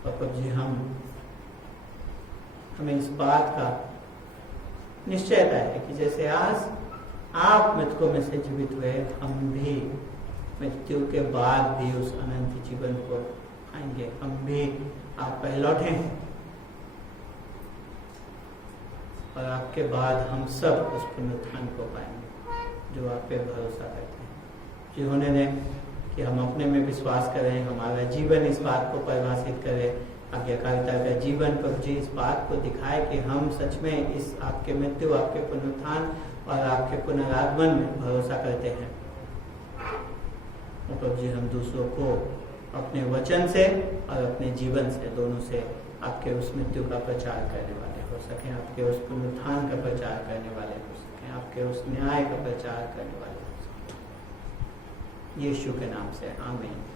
और प्रभु जी, हमें इस बात का निश्चयता है कि जैसे आज आप मृतकों में से जीवित हुए, हम भी मृत्यु के बाद भी उस अनंत जीवन को पाएंगे। हम भी आप पर लौटें और आपके बाद हम सब उस पुनरुत्थान को पाएंगे जो आप पे भरोसा करते हैं। जिन्होंने ने कि हम अपने में विश्वास करें, हमारा जीवन इस बात को परिभाषित करे, आज्ञाकारिता का जीवन प्रभु जी इस बात को दिखाए कि हम सच में इस आपके मृत्यु, आपके पुनरुत्थान और आपके पुनरागमन में भरोसा करते हैं। और प्रभु जी हम दूसरों को अपने वचन से और अपने जीवन से, दोनों से आपके उस मृत्यु का प्रचार करने वाले हो सकें, आपके उस पुनरुत्थान का प्रचार करने वाले हो सकें, आपके उस न्याय का प्रचार करने वाले हो सकें। यीशु के नाम से आमीन।